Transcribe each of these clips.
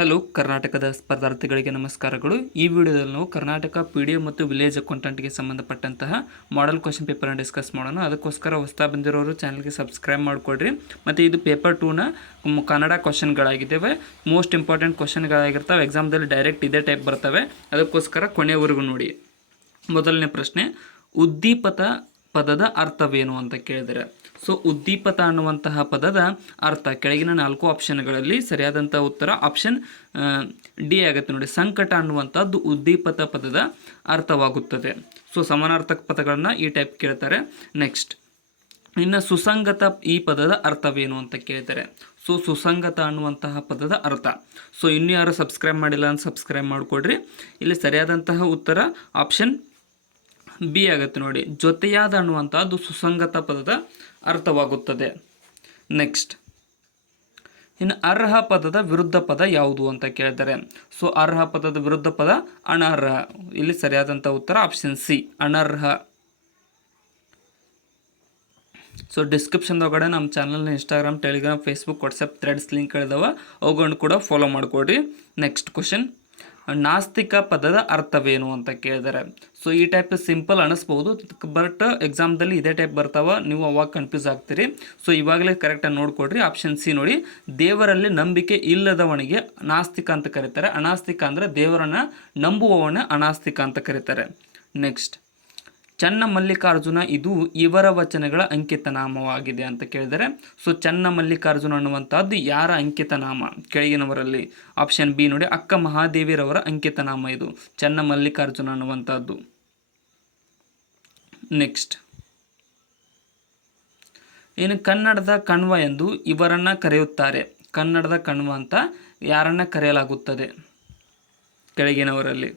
Hello ಕರ್ನಾಟಕದ ಸ್ಪರ್ಧಾರ್ಥಿಗಳಿಗೆ ನಮಸ್ಕಾರಗಳು. ಈ ವಿಡಿಯೋದಲ್ಲಿ ನಾವು ಕರ್ನಾಟಕ PDF ಮತ್ತು ವಿಲೇಜ್ ಅಕೌಂಟೆಂಟ್ಗೆ ಸಂಬಂಧಪಟ್ಟಂತಹ ಮಾಡೆಲ್ ಕ್ವಶನ್ ಪೇಪರನ್ನು ಡಿಸ್ಕಸ್ ಮಾಡೋಣ. ಅದಕ್ಕೋಸ್ಕರ ಹೊಸ್ತಾ ಬಂದಿರೋರು ಚಾನಲ್ಗೆ ಸಬ್ಸ್ಕ್ರೈಬ್ ಮಾಡಿಕೊಡ್ರಿ. ಮತ್ತು ಇದು ಪೇಪರ್ 2ನ ಕನ್ನಡ ಕ್ವಶನ್ಗಳಾಗಿದ್ದಾವೆ. ಮೋಸ್ಟ್ ಇಂಪಾರ್ಟೆಂಟ್ ಕ್ವಶನ್ಗಳಾಗಿರ್ತವೆ. ಎಕ್ಸಾಮ್ದಲ್ಲಿ ಡೈರೆಕ್ಟ್ ಇದೇ ಟೈಪ್ ಬರ್ತವೆ. ಅದಕ್ಕೋಸ್ಕರ ಕೊನೆಯವರೆಗೂ ನೋಡಿ. ಮೊದಲನೇ ಪ್ರಶ್ನೆ, ಉದ್ದೀಪತ ಪದದ ಅರ್ಥವೇನು ಅಂತ ಕೇಳಿದರೆ, ಸೊ ಉದ್ದೀಪತ ಅನ್ನುವಂತಹ ಪದದ ಅರ್ಥ ಕೆಳಗಿನ 4 ಆಪ್ಷನ್ಗಳಲ್ಲಿ ಸರಿಯಾದಂಥ ಉತ್ತರ ಆಪ್ಷನ್ ಡಿ ಆಗುತ್ತೆ ನೋಡಿ. ಸಂಕಟ ಅನ್ನುವಂಥದ್ದು ಉದ್ದೀಪತ ಪದದ ಅರ್ಥವಾಗುತ್ತದೆ. ಸೊ ಸಮಾನಾರ್ಥಕ ಪದಗಳನ್ನು ಈ ಟೈಪ್ ಕೇಳ್ತಾರೆ. ನೆಕ್ಸ್ಟ್, ಇನ್ನು ಸುಸಂಗತ ಈ ಪದದ ಅರ್ಥವೇನು ಅಂತ ಕೇಳ್ತಾರೆ. ಸೊ ಸುಸಂಗತ ಅನ್ನುವಂತಹ ಪದದ ಅರ್ಥ. ಸೊ ಇನ್ನೂ ಯಾರು ಸಬ್ಸ್ಕ್ರೈಬ್ ಮಾಡಿಲ್ಲ ಅಂತ ಸಬ್ಸ್ಕ್ರೈಬ್ ಮಾಡಿಕೊಡ್ರಿ. ಇಲ್ಲಿ ಸರಿಯಾದಂತಹ ಉತ್ತರ ಆಪ್ಷನ್ ಬಿ ಆಗುತ್ತೆ ನೋಡಿ. ಜೊತೆಯಾದ ಅನ್ನುವಂಥದ್ದು ಸುಸಂಗತ ಪದದ ಅರ್ಥವಾಗುತ್ತದೆ. ನೆಕ್ಸ್ಟ್, ಇನ್ನು ಅರ್ಹ ಪದದ ವಿರುದ್ಧ ಪದ ಯಾವುದು ಅಂತ ಕೇಳಿದರೆ, ಸೊ ಅರ್ಹ ಪದದ ವಿರುದ್ಧ ಪದ ಅನರ್ಹ. ಇಲ್ಲಿ ಸರಿಯಾದಂಥ ಉತ್ತರ ಆಪ್ಷನ್ ಸಿ, ಅನರ್ಹ. ಸೊ ಡಿಸ್ಕ್ರಿಪ್ಷನ್ದೊಳಗಡೆ ನಮ್ಮ ಚಾನಲ್ನ Instagram, Telegram, Facebook, WhatsApp Threads ಲಿಂಕ್ಗಳಿದಾವೆ. ಅವುಗಳನ್ನು ಕೂಡ ಫಾಲೋ ಮಾಡಿಕೊಡ್ರಿ. ನೆಕ್ಸ್ಟ್ ಕ್ವಶನ್, ನಾಸ್ತಿಕ ಪದದ ಅರ್ಥವೇನು ಅಂತ ಕೇಳಿದರೆ, ಸೊ ಈ ಟೈಪ್ ಸಿಂಪಲ್ ಅನಿಸ್ಬೋದು, ಬಟ್ ಎಕ್ಸಾಮ್ದಲ್ಲಿ ಇದೇ ಟೈಪ್ ಬರ್ತಾವೆ, ನೀವು ಅವಾಗ ಕನ್ಫ್ಯೂಸ್ ಆಗ್ತೀರಿ. ಸೊ ಇವಾಗಲೇ ಕರೆಕ್ಟಾಗಿ ನೋಡ್ಕೊಡ್ರಿ. ಆಪ್ಷನ್ ಸಿ ನೋಡಿ, ದೇವರಲ್ಲಿ ನಂಬಿಕೆ ಇಲ್ಲದವನಿಗೆ ನಾಸ್ತಿಕ ಅಂತ ಕರೀತಾರೆ. ಅನಾಸ್ತಿಕ ಅಂದರೆ ದೇವರನ್ನು ನಂಬುವವನ ಅನಾಸ್ತಿಕ ಅಂತ ಕರೀತಾರೆ. ನೆಕ್ಸ್ಟ್, ಚನ್ನ ಮಲ್ಲಿಕಾರ್ಜುನ ಇದು ಇವರ ವಚನಗಳ ಅಂಕಿತ ನಾಮವಾಗಿದೆ ಅಂತ ಕೇಳಿದರೆ, ಸೊ ಚನ್ನ ಮಲ್ಲಿಕಾರ್ಜುನ ಅನ್ನುವಂಥದ್ದು ಯಾರ ಅಂಕಿತ ನಾಮ ಕೆಳಗಿನವರಲ್ಲಿ? ಆಪ್ಷನ್ ಬಿ ನೋಡಿ, ಅಕ್ಕ ಮಹಾದೇವಿರವರ ಅಂಕಿತ ನಾಮ ಇದು ಚನ್ನ ಮಲ್ಲಿಕಾರ್ಜುನ ಅನ್ನುವಂಥದ್ದು. ನೆಕ್ಸ್ಟ್, ಇನ್ನು ಕನ್ನಡದ ಕಣ್ವ ಎಂದು ಇವರನ್ನ ಕರೆಯುತ್ತಾರೆ. ಕನ್ನಡದ ಕಣ್ವ ಅಂತ ಯಾರನ್ನ ಕರೆಯಲಾಗುತ್ತದೆ ಕೆಳಗಿನವರಲ್ಲಿ?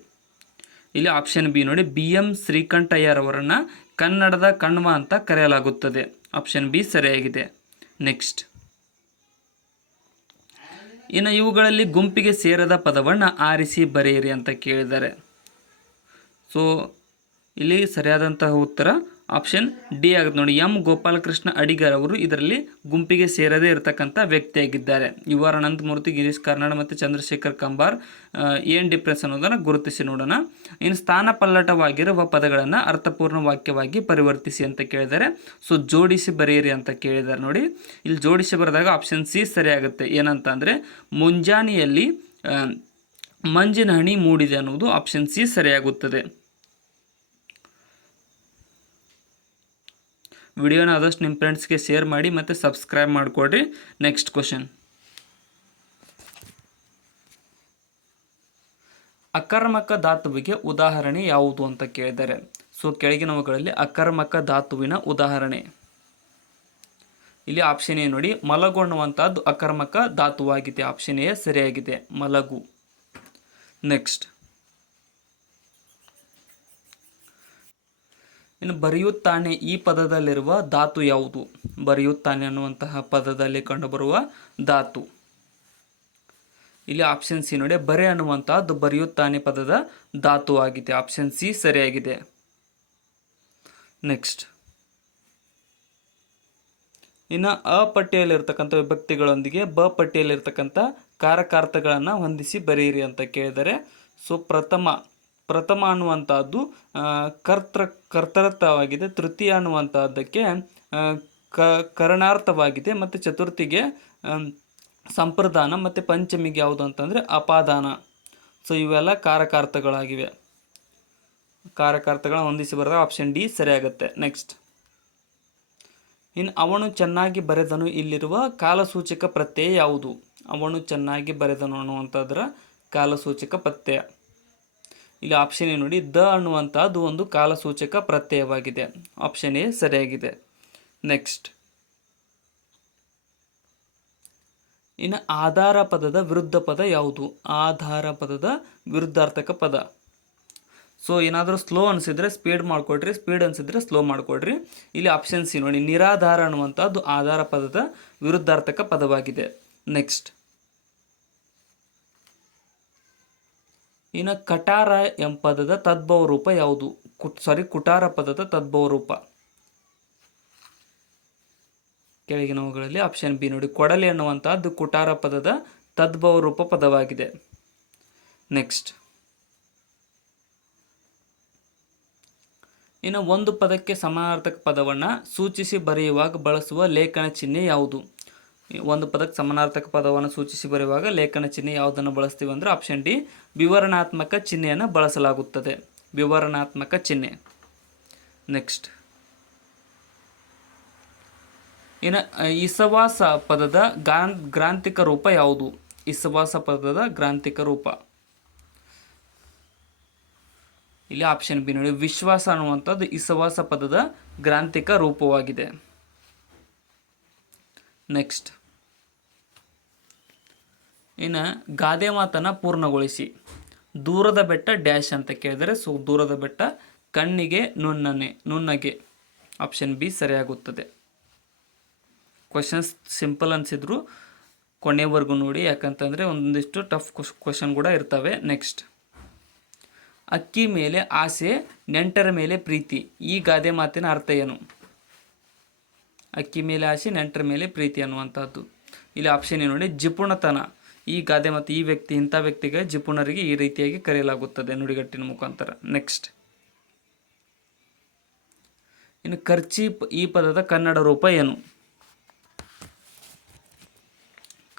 ಇಲ್ಲಿ ಆಪ್ಷನ್ ಬಿ ನೋಡಿ, BM ಶ್ರೀಕಂಠಯ್ಯರವರನ್ನು ಕನ್ನಡದ ಕಣ್ವ ಅಂತ ಕರೆಯಲಾಗುತ್ತದೆ. ಆಪ್ಷನ್ ಬಿ ಸರಿಯಾಗಿದೆ. ನೆಕ್ಸ್ಟ್, ಇನ್ನು ಇವುಗಳಲ್ಲಿ ಗುಂಪಿಗೆ ಸೇರದ ಪದವನ್ನು ಆರಿಸಿ ಬರೆಯಿರಿ ಅಂತ ಕೇಳಿದ್ದಾರೆ. ಸೊ ಇಲ್ಲಿ ಸರಿಯಾದಂತಹ ಉತ್ತರ ಆಪ್ಷನ್ ಡಿ ಆಗುತ್ತೆ ನೋಡಿ. ಎಂ ಗೋಪಾಲಕೃಷ್ಣ ಅಡಿಗರ್ ಅವರು ಇದರಲ್ಲಿ ಗುಂಪಿಗೆ ಸೇರದೇ ಇರತಕ್ಕಂಥ ವ್ಯಕ್ತಿಯಾಗಿದ್ದಾರೆ. ಯು ಆರ್ ಅನಂತಮೂರ್ತಿ, ಗಿರೀಶ್ ಕಾರ್ನಾಡ್ ಮತ್ತು ಚಂದ್ರಶೇಖರ್ ಕಂಬಾರ್ ಏನು ಡಿಫ್ರೆನ್ಸ್ ಅನ್ನೋದನ್ನು ಗುರುತಿಸಿ ನೋಡೋಣ. ಇನ್ನು ಸ್ಥಾನ ಪಲ್ಲಟವಾಗಿರುವ ಪದಗಳನ್ನು ಅರ್ಥಪೂರ್ಣ ವಾಕ್ಯವಾಗಿ ಪರಿವರ್ತಿಸಿ ಅಂತ ಕೇಳಿದ್ದಾರೆ. ಸೊ ಜೋಡಿಸಿ ಬರೆಯಿರಿ ಅಂತ ಕೇಳಿದ್ದಾರೆ ನೋಡಿ. ಇಲ್ಲಿ ಜೋಡಿಸಿ ಬರೆದಾಗ ಆಪ್ಷನ್ ಸಿ ಸರಿಯಾಗುತ್ತೆ. ಏನಂತ ಅಂದರೆ, ಮುಂಜಾನೆಯಲ್ಲಿ ಮಂಜಿನ ಹನಿ ಮೂಡಿದೆ ಅನ್ನೋದು ಆಪ್ಷನ್ ಸಿ ಸರಿಯಾಗುತ್ತದೆ. ವಿಡಿಯೋನ ಆದಷ್ಟು ನಿಮ್ಮ ಫ್ರೆಂಡ್ಸ್ಗೆ ಶೇರ್ ಮಾಡಿ ಮತ್ತು ಸಬ್ಸ್ಕ್ರೈಬ್ ಮಾಡಿಕೊಡ್ರಿ. ನೆಕ್ಸ್ಟ್ ಕ್ವಶನ್, ಅಕರ್ಮಕ ಧಾತುವಿಗೆ ಉದಾಹರಣೆ ಯಾವುದು ಅಂತ ಕೇಳಿದ್ದಾರೆ. ಸೊ ಕೆಳಗಿನವುಗಳಲ್ಲಿ ಅಕರ್ಮಕ ಧಾತುವಿನ ಉದಾಹರಣೆ. ಇಲ್ಲಿ ಆಪ್ಷನ್ ಎ ನೋಡಿ, ಮಲಗು ಅನ್ನುವಂಥದ್ದು ಅಕರ್ಮಕ ಧಾತುವಾಗಿದೆ. ಆಪ್ಷನ್ ಎ ಸರಿಯಾಗಿದೆ, ಮಲಗು. ನೆಕ್ಸ್ಟ್, ಇನ್ನು ಬರೆಯುತ್ತಾನೆ ಈ ಪದದಲ್ಲಿರುವ ಧಾತು ಯಾವುದು? ಬರೆಯುತ್ತಾನೆ ಅನ್ನುವಂತಹ ಪದದಲ್ಲಿ ಕಂಡುಬರುವ ಧಾತು. ಇಲ್ಲಿ ಆಪ್ಷನ್ ಸಿ ನೋಡಿ, ಬರೆ ಅನ್ನುವಂತಹದ್ದು ಬರೆಯುತ್ತಾನೆ ಪದದ ಧಾತು ಆಗಿದೆ. ಆಪ್ಷನ್ ಸಿ ಸರಿಯಾಗಿದೆ. ನೆಕ್ಸ್ಟ್, ಇನ್ನು ಅ ಪಟ್ಟಿಯಲ್ಲಿರ್ತಕ್ಕಂಥ ವಿಭಕ್ತಿಗಳೊಂದಿಗೆ ಬ ಪಟ್ಟಿಯಲ್ಲಿರ್ತಕ್ಕಂಥ ಕಾರಕಾರ್ಥಗಳನ್ನು ಹೊಂದಿಸಿ ಬರೆಯಿರಿ ಅಂತ ಕೇಳಿದರೆ, ಸೊ ಪ್ರಥಮ ಅನ್ನುವಂಥದ್ದು ಕರ್ತೃತ್ವವಾಗಿದೆ. ತೃತೀಯ ಅನ್ನುವಂಥದ್ದಕ್ಕೆ ಕರಣಾರ್ಥವಾಗಿದೆ. ಮತ್ತು ಚತುರ್ಥಿಗೆ ಸಂಪ್ರದಾನ. ಮತ್ತು ಪಂಚಮಿಗೆ ಯಾವುದು ಅಂತಂದರೆ ಅಪಾದಾನ. ಸೊ ಇವೆಲ್ಲ ಕಾರಕಾರ್ಥಗಳಾಗಿವೆ. ಕಾರಕಾರ್ಥಗಳನ್ನ ಹೊಂದಿಸಿ ಬರೆದ ಆಪ್ಷನ್ ಡಿ ಸರಿಯಾಗುತ್ತೆ. ನೆಕ್ಸ್ಟ್, ಇನ್ನು ಅವನು ಚೆನ್ನಾಗಿ ಬರೆದನು ಇಲ್ಲಿರುವ ಕಾಲಸೂಚಕ ಪ್ರತ್ಯಯ ಯಾವುದು? ಅವನು ಚೆನ್ನಾಗಿ ಬರೆದನು ಅನ್ನುವಂಥದ್ರ ಕಾಲಸೂಚಕ ಪ್ರತ್ಯಯ. ಇಲ್ಲಿ ಆಪ್ಷನ್ ಎ ನೋಡಿ, ದ ಅನ್ನುವಂಥದ್ದು ಒಂದು ಕಾಲಸೂಚಕ ಪ್ರತ್ಯಯವಾಗಿದೆ. ಆಪ್ಷನ್ ಎ ಸರಿಯಾಗಿದೆ. ನೆಕ್ಸ್ಟ್, ಇನ್ನು ಆಧಾರ ಪದದ ವಿರುದ್ಧ ಪದ ಯಾವುದು? ಆಧಾರ ಪದದ ವಿರುದ್ಧಾರ್ಥಕ ಪದ. ಸೊ ಏನಾದರೂ ಸ್ಲೋ ಅನಿಸಿದ್ರೆ ಸ್ಪೀಡ್ ಮಾಡಿಕೊಡ್ರಿ, ಸ್ಪೀಡ್ ಅನಿಸಿದ್ರೆ ಸ್ಲೋ ಮಾಡಿಕೊಡ್ರಿ. ಇಲ್ಲಿ ಆಪ್ಷನ್ ಸಿ ನೋಡಿ, ನಿರಾಧಾರ ಅನ್ನುವಂಥದ್ದು ಆಧಾರ ಪದದ ವಿರುದ್ಧಾರ್ಥಕ ಪದವಾಗಿದೆ. ನೆಕ್ಸ್ಟ್, ಇನ್ನು ಕಟಾರ ಎಂಬ ಪದದ ತದ್ಭವ ರೂಪ ಯಾವುದು? ಕುಟಾರ ಪದದ ತದ್ಭವ ರೂಪ. ಕೆಳಗಿನವುಗಳಲ್ಲಿ ಆಪ್ಷನ್ ಬಿ ನೋಡಿ, ಕೊಡಲಿ ಅನ್ನುವಂಥದ್ದು ಕುಟಾರ ಪದದ ತದ್ಭವ ರೂಪ ಪದವಾಗಿದೆ. ನೆಕ್ಸ್ಟ್, ಇನ್ನು ಒಂದು ಪದಕ್ಕೆ ಸಮಾನಾರ್ಥಕ ಪದವನ್ನು ಸೂಚಿಸಿ ಬರೆಯುವಾಗ ಬಳಸುವ ಲೇಖನ ಚಿಹ್ನೆ ಯಾವುದು? ಒಂದು ಪದಕ್ಕೆ ಸಮಾನಾರ್ಥಕ ಪದವನ್ನು ಸೂಚಿಸಿ ಬರೆಯುವಾಗ ಲೇಖನ ಚಿಹ್ನೆ ಯಾವುದನ್ನು ಬಳಸ್ತೀವಿ ಅಂದರೆ ಆಪ್ಷನ್ ಡಿ, ವಿವರಣಾತ್ಮಕ ಚಿಹ್ನೆಯನ್ನು ಬಳಸಲಾಗುತ್ತದೆ. ವಿವರಣಾತ್ಮಕ ಚಿಹ್ನೆ. ನೆಕ್ಸ್ಟ್, ಇನ್ನು ಇಸವಾಸ ಪದದ ಗ್ರಾಂಥಿಕ ರೂಪ ಯಾವುದು? ಇಸವಾಸ ಪದದ ಗ್ರಾಂಥಿಕ ರೂಪ ಇಲ್ಲಿ ಆಪ್ಷನ್ ಬಿ ನೋಡಿ, ವಿಶ್ವಾಸ ಅನ್ನುವಂಥದ್ದು ಇಸವಾಸ ಪದದ ಗ್ರಾಂಥಿಕ ರೂಪವಾಗಿದೆ. ನೆಕ್ಸ್ಟ್, ಇನ್ನು ಗಾದೆ ಮಾತನ್ನು ಪೂರ್ಣಗೊಳಿಸಿ. ದೂರದ ಬೆಟ್ಟ ಡ್ಯಾಶ್ ಅಂತ ಕೇಳಿದರೆ ದೂರದ ಬೆಟ್ಟ ಕಣ್ಣಿಗೆ ನುಣ್ಣಗೆ. ಆಪ್ಷನ್ ಬಿ ಸರಿಯಾಗುತ್ತದೆ. ಕ್ವಶನ್ಸ್ ಸಿಂಪಲ್ ಅನಿಸಿದ್ರು ಕೊನೆವರೆಗೂ ನೋಡಿ, ಯಾಕಂತಂದರೆ ಒಂದಿಷ್ಟು ಟಫ್ ಕ್ವಶನ್ ಕೂಡ ಇರ್ತವೆ. ನೆಕ್ಸ್ಟ್, ಅಕ್ಕಿ ಮೇಲೆ ಆಸೆ, ನೆಂಟರ ಮೇಲೆ ಪ್ರೀತಿ. ಈ ಗಾದೆ ಮಾತಿನ ಅರ್ಥ ಏನು? ಅಕ್ಕಿ ಮೇಲೆ ಆಸೆ, ನೆಂಟರ ಮೇಲೆ ಪ್ರೀತಿ ಅನ್ನುವಂಥದ್ದು. ಇಲ್ಲಿ ಆಪ್ಷನ್ ಏನು ನೋಡಿ, ಜಿಪುಣತನ. ಈ ಗಾದೆ ಮತ್ತು ಇಂಥ ವ್ಯಕ್ತಿಗೆ ಜಿಪುಣರಿಗೆ ಈ ರೀತಿಯಾಗಿ ಕರೆಯಲಾಗುತ್ತದೆ ನುಡಿಗಟ್ಟಿನ ಮುಖಾಂತರ. ನೆಕ್ಸ್ಟ್, ಇನ್ನು ಕರ್ಚೀಪ್ ಈ ಪದದ ಕನ್ನಡ ರೂಪ ಏನು?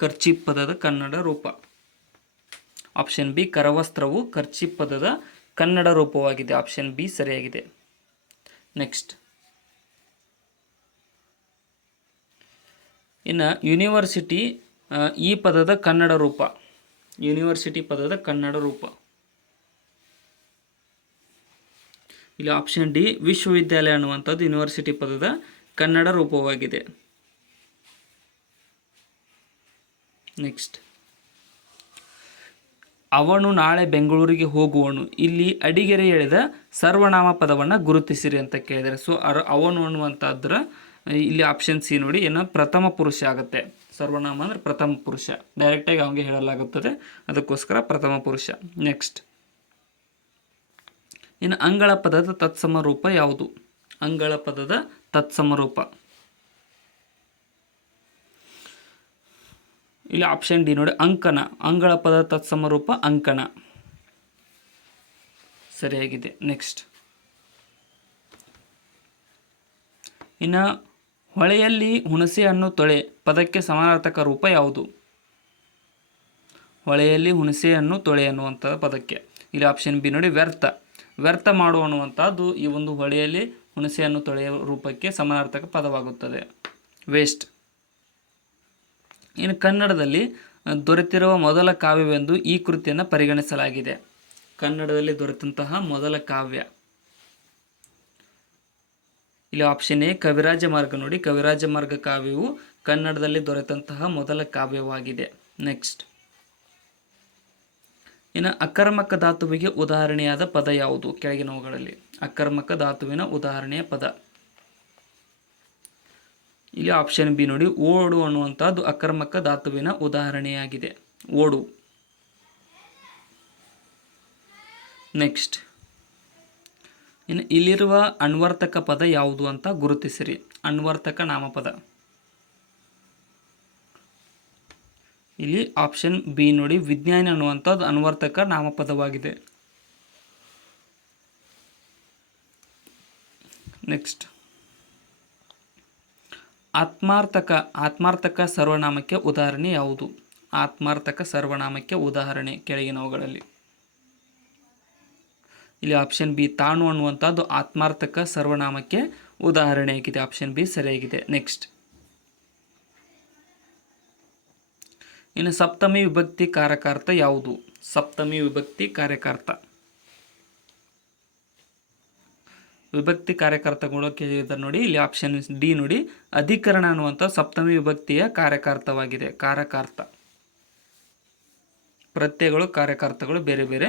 ಕರ್ಚೀಪ್ ಪದದ ಕನ್ನಡ ರೂಪ ಆಪ್ಷನ್ ಬಿ, ಕರವಸ್ತ್ರವು ಕರ್ಚೀಪ್ ಪದದ ಕನ್ನಡ ರೂಪವಾಗಿದೆ. ಆಪ್ಷನ್ ಬಿ ಸರಿಯಾಗಿದೆ. ನೆಕ್ಸ್ಟ್, ಇನ್ನು ಯೂನಿವರ್ಸಿಟಿ ಈ ಪದದ ಕನ್ನಡ ರೂಪ. ಯೂನಿವರ್ಸಿಟಿ ಪದದ ಕನ್ನಡ ರೂಪ ಇಲ್ಲಿ ಆಪ್ಷನ್ ಡಿ, ವಿಶ್ವವಿದ್ಯಾಲಯ ಅನ್ನುವಂಥದ್ದು ಯೂನಿವರ್ಸಿಟಿ ಪದದ ಕನ್ನಡ ರೂಪವಾಗಿದೆ. ನೆಕ್ಸ್ಟ್, ಅವನು ನಾಳೆ ಬೆಂಗಳೂರಿಗೆ ಹೋಗುವನು. ಇಲ್ಲಿ ಅಡಿಗೆರೆ ಎಳೆದ ಸರ್ವನಾಮ ಪದವನ್ನು ಗುರುತಿಸಿರಿ ಅಂತ ಕೇಳಿದರೆ ಅವನು ಅನ್ನುವಂಥದ್ರ ಇಲ್ಲಿ ಆಪ್ಷನ್ ಸಿ ನೋಡಿ, ಏನೋ ಪ್ರಥಮ ಪುರುಷ ಆಗುತ್ತೆ. ಸರ್ವನಾಮ ಅಂದರೆ ಪ್ರಥಮ ಪುರುಷ, ಡೈರೆಕ್ಟಾಗಿ ಅವನಿಗೆ ಹೇಳಲಾಗುತ್ತದೆ, ಅದಕ್ಕೋಸ್ಕರ ಪ್ರಥಮ ಪುರುಷ. ನೆಕ್ಸ್ಟ್, ಇನ್ನು ಅಂಗಳ ಪದದ ತತ್ಸಮ ರೂಪ ಯಾವುದು? ಅಂಗಳ ಪದದ ತತ್ಸಮ ರೂಪ ಇಲ್ಲಿ ಆಪ್ಷನ್ ಡಿ ನೋಡಿ, ಅಂಕಣ. ಅಂಗಳ ಪದದ ತತ್ಸಮ ರೂಪ ಅಂಕಣ ಸರಿಯಾಗಿದೆ. ನೆಕ್ಸ್ಟ್, ಇನ್ನು ಹೊಳೆಯಲ್ಲಿ ಹುಣಸೆ ಹಣ್ಣು ತೊಳೆ ಪದಕ್ಕೆ ಸಮಾನಾರ್ಥಕ ರೂಪ ಯಾವುದು? ಹೊಳೆಯಲ್ಲಿ ಹುಣಸೆ ಹಣ್ಣು ತೊಳೆ ಅನ್ನುವಂಥ ಪದಕ್ಕೆ ಇಲ್ಲಿ ಆಪ್ಷನ್ ಬಿ ನೋಡಿ, ವ್ಯರ್ಥ. ವ್ಯರ್ಥ ಮಾಡು ಅನ್ನುವಂಥದ್ದು ಈ ಒಂದು ಹೊಳೆಯಲ್ಲಿ ಹುಣಸೆ ಹಣ್ಣು ತೊಳೆಯ ರೂಪಕ್ಕೆ ಸಮಾನಾರ್ಥಕ ಪದವಾಗುತ್ತದೆ, ವೇಸ್ಟ್. ಇನ್ನು ಕನ್ನಡದಲ್ಲಿ ದೊರೆತಿರುವ ಮೊದಲ ಕಾವ್ಯವೆಂದು ಈ ಕೃತಿಯನ್ನು ಪರಿಗಣಿಸಲಾಗಿದೆ. ಕನ್ನಡದಲ್ಲಿ ದೊರೆತಂತಹ ಮೊದಲ ಕಾವ್ಯ ಇಲ್ಲಿ ಆಪ್ಷನ್ ಎ, ಕವಿರಾಜ ಮಾರ್ಗ ನೋಡಿ, ಕವಿರಾಜ ಮಾರ್ಗ ಕಾವ್ಯವು ಕನ್ನಡದಲ್ಲಿ ದೊರೆತಂತಹ ಮೊದಲ ಕಾವ್ಯವಾಗಿದೆ. ನೆಕ್ಸ್ಟ್, ಇನ್ನು ಅಕರ್ಮಕ ಧಾತುವಿಗೆ ಉದಾಹರಣೆಯಾದ ಪದ ಯಾವುದು? ಕೆಳಗಿನವುಗಳಲ್ಲಿ ಅಕರ್ಮಕ ಧಾತುವಿನ ಉದಾಹರಣೆಯ ಪದ ಇಲ್ಲಿ ಆಪ್ಷನ್ ಬಿ ನೋಡಿ, ಓಡು ಅನ್ನುವಂಥದ್ದು ಅಕರ್ಮಕ ಧಾತುವಿನ ಉದಾಹರಣೆಯಾಗಿದೆ, ಓಡು. ನೆಕ್ಸ್ಟ್, ಇನ್ನು ಇಲ್ಲಿರುವ ಅನ್ವರ್ತಕ ಪದ ಯಾವುದು ಅಂತ ಗುರುತಿಸಿರಿ. ಅನ್ವರ್ತಕ ನಾಮಪದ ಇಲ್ಲಿ ಆಪ್ಷನ್ ಬಿ ನೋಡಿ, ವಿಜ್ಞಾನಿ ಅನ್ನುವಂಥದ್ದು ಅನ್ವರ್ತಕ ನಾಮಪದವಾಗಿದೆ. ನೆಕ್ಸ್ಟ್, ಆತ್ಮಾರ್ಥಕ ಸರ್ವನಾಮಕ್ಕೆ ಉದಾಹರಣೆ ಯಾವುದು? ಆತ್ಮಾರ್ಥಕ ಸರ್ವನಾಮಕ್ಕೆ ಉದಾಹರಣೆ ಕೆಳಗಿನವುಗಳಲ್ಲಿ ಇಲ್ಲಿ ಆಪ್ಷನ್ ಬಿ, ತಾನು ಅನ್ನುವಂಥದ್ದು ಆತ್ಮಾರ್ಥಕ ಸರ್ವನಾಮಕ್ಕೆ ಉದಾಹರಣೆಯಾಗಿದೆ. ಆಪ್ಷನ್ ಬಿ ಸರಿಯಾಗಿದೆ. ನೆಕ್ಸ್ಟ್, ಇನ್ನು ಸಪ್ತಮಿ ವಿಭಕ್ತಿ ಕಾರಕಾರ್ಥ ಯಾವುದು? ಸಪ್ತಮಿ ವಿಭಕ್ತಿ ಕಾರ್ಯಕಾರ್ಥ ವಿಭಕ್ತಿ ಕಾರ್ಯಕಾರ್ಥಗಳು ಕೇಳಿದ್ದಾರೆ ನೋಡಿ, ಇಲ್ಲಿ ಆಪ್ಷನ್ ಡಿ ನೋಡಿ, ಅಧಿಕರಣ ಅನ್ನುವಂಥ ಸಪ್ತಮಿ ವಿಭಕ್ತಿಯ ಕಾರ್ಯಕಾರ್ಥವಾಗಿದೆ. ಕಾರಕಾರ್ಥ ಪ್ರತ್ಯಯಗಳು ಕಾರ್ಯಕಾರ್ಥಗಳು ಬೇರೆ ಬೇರೆ.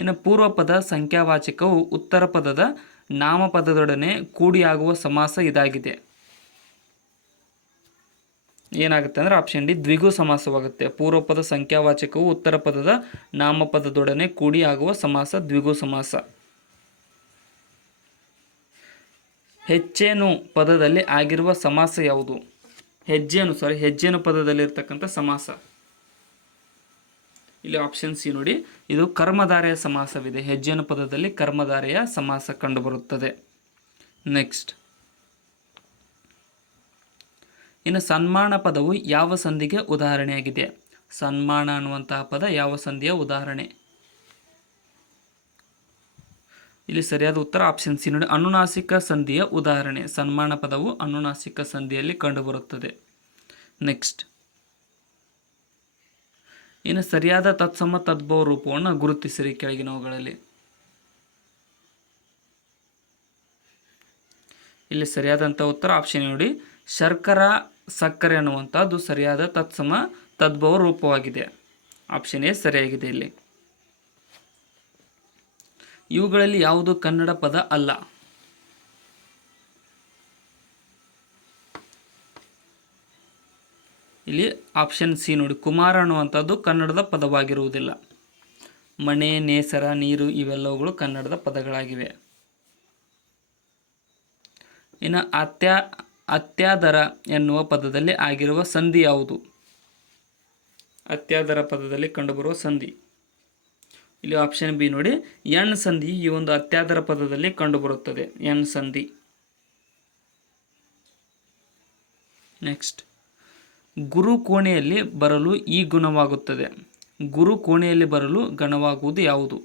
ಇನ್ನು ಪೂರ್ವ ಪದ ಸಂಖ್ಯಾವಾಚಕವು ಉತ್ತರ ಪದದ ನಾಮಪದದೊಡನೆ ಕೂಡಿಯಾಗುವ ಸಮಾಸ ಇದಾಗಿದೆ. ಏನಾಗುತ್ತೆ ಅಂದರೆ ಆಪ್ಷನ್ ಡಿ, ದ್ವಿಗು ಸಮಾಸವಾಗುತ್ತೆ. ಪೂರ್ವ ಪದ ಸಂಖ್ಯಾವಾಚಕವು ಉತ್ತರ ಪದದ ನಾಮಪದದೊಡನೆ ಕೂಡಿ ಆಗುವ ಸಮಾಸ ದ್ವಿಗು ಸಮಾಸ. ಹೆಚ್ಚೇನು ಪದದಲ್ಲಿ ಆಗಿರುವ ಸಮಾಸ ಯಾವುದು? ಹೆಜ್ಜೇನು ಪದದಲ್ಲಿರ್ತಕ್ಕಂಥ ಸಮಾಸ ಇಲ್ಲಿ ಆಪ್ಷನ್ ಸಿ ನೋಡಿ, ಇದು ಕರ್ಮಧಾರೆಯ ಸಮಾಸವಿದೆ. ಹೆಜ್ಜೆ ಅನ್ನೋ ಪದದಲ್ಲಿ ಕರ್ಮಧಾರೆಯ ಸಮಾಸ ಕಂಡುಬರುತ್ತದೆ. ನೆಕ್ಸ್ಟ್, ಇನ್ನು ಸನ್ಮಾನ ಪದವು ಯಾವ ಸಂಧಿಗೆ ಉದಾಹರಣೆಯಾಗಿದೆ? ಸನ್ಮಾನ ಅನ್ನುವಂತಹ ಪದ ಯಾವ ಸಂಧಿಯ ಉದಾಹರಣೆ? ಇಲ್ಲಿ ಸರಿಯಾದ ಉತ್ತರ ಆಪ್ಷನ್ ಸಿ ನೋಡಿ, ಅನುನಾಸಿಕ ಸಂಧಿಯ ಉದಾಹರಣೆ. ಸನ್ಮಾನ ಪದವು ಅನುನಾಸಿಕ ಸಂಧಿಯಲ್ಲಿ ಕಂಡುಬರುತ್ತದೆ. ನೆಕ್ಸ್ಟ್, ಇನ್ನು ಸರಿಯಾದ ತತ್ಸಮ ತದ್ಭವ ರೂಪವನ್ನು ಗುರುತಿಸಿರಿ ಕೆಳಗಿನವುಗಳಲ್ಲಿ. ಇಲ್ಲಿ ಸರಿಯಾದಂಥ ಉತ್ತರ ಆಪ್ಷನ್ ನೋಡಿ, ಶರ್ಕರ ಸಕ್ಕರೆ ಅನ್ನುವಂಥದ್ದು ಸರಿಯಾದ ತತ್ಸಮ ತದ್ಭವ ರೂಪವಾಗಿದೆ. ಆಪ್ಷನ್ ಎ ಸರಿಯಾಗಿದೆ. ಇಲ್ಲಿ ಇವುಗಳಲ್ಲಿ ಯಾವುದು ಕನ್ನಡ ಪದ ಅಲ್ಲ? ಇಲ್ಲಿ ಆಪ್ಷನ್ ಸಿ ನೋಡಿ, ಕುಮಾರ ಅನ್ನುವಂಥದ್ದು ಕನ್ನಡದ ಪದವಾಗಿರುವುದಿಲ್ಲ. ಮನೆ, ನೇಸರ, ನೀರು ಇವೆಲ್ಲವುಗಳು ಕನ್ನಡದ ಪದಗಳಾಗಿವೆ. ಇನ್ನು ಅತ್ಯಾದರ ಎನ್ನುವ ಪದದಲ್ಲಿ ಆಗಿರುವ ಸಂಧಿ ಯಾವುದು? ಅತ್ಯಾದರ ಪದದಲ್ಲಿ ಕಂಡುಬರುವ ಸಂಧಿ ಇಲ್ಲಿ ಆಪ್ಷನ್ ಬಿ ನೋಡಿ, ಎಣ್ ಸಂಧಿ ಈ ಒಂದು ಅತ್ಯಾದರ ಪದದಲ್ಲಿ ಕಂಡುಬರುತ್ತದೆ. ಎಣ್ ಸಂಧಿ. ನೆಕ್ಸ್ಟ್, ಗುರು ಕೋಣೆಯಲ್ಲಿ ಬರಲು ಈ ಗುಣವಾಗುತ್ತದೆ. ಗುರು ಕೋಣೆಯಲ್ಲಿ ಬರಲು ಗಣವಾಗುವುದು ಯಾವುದು?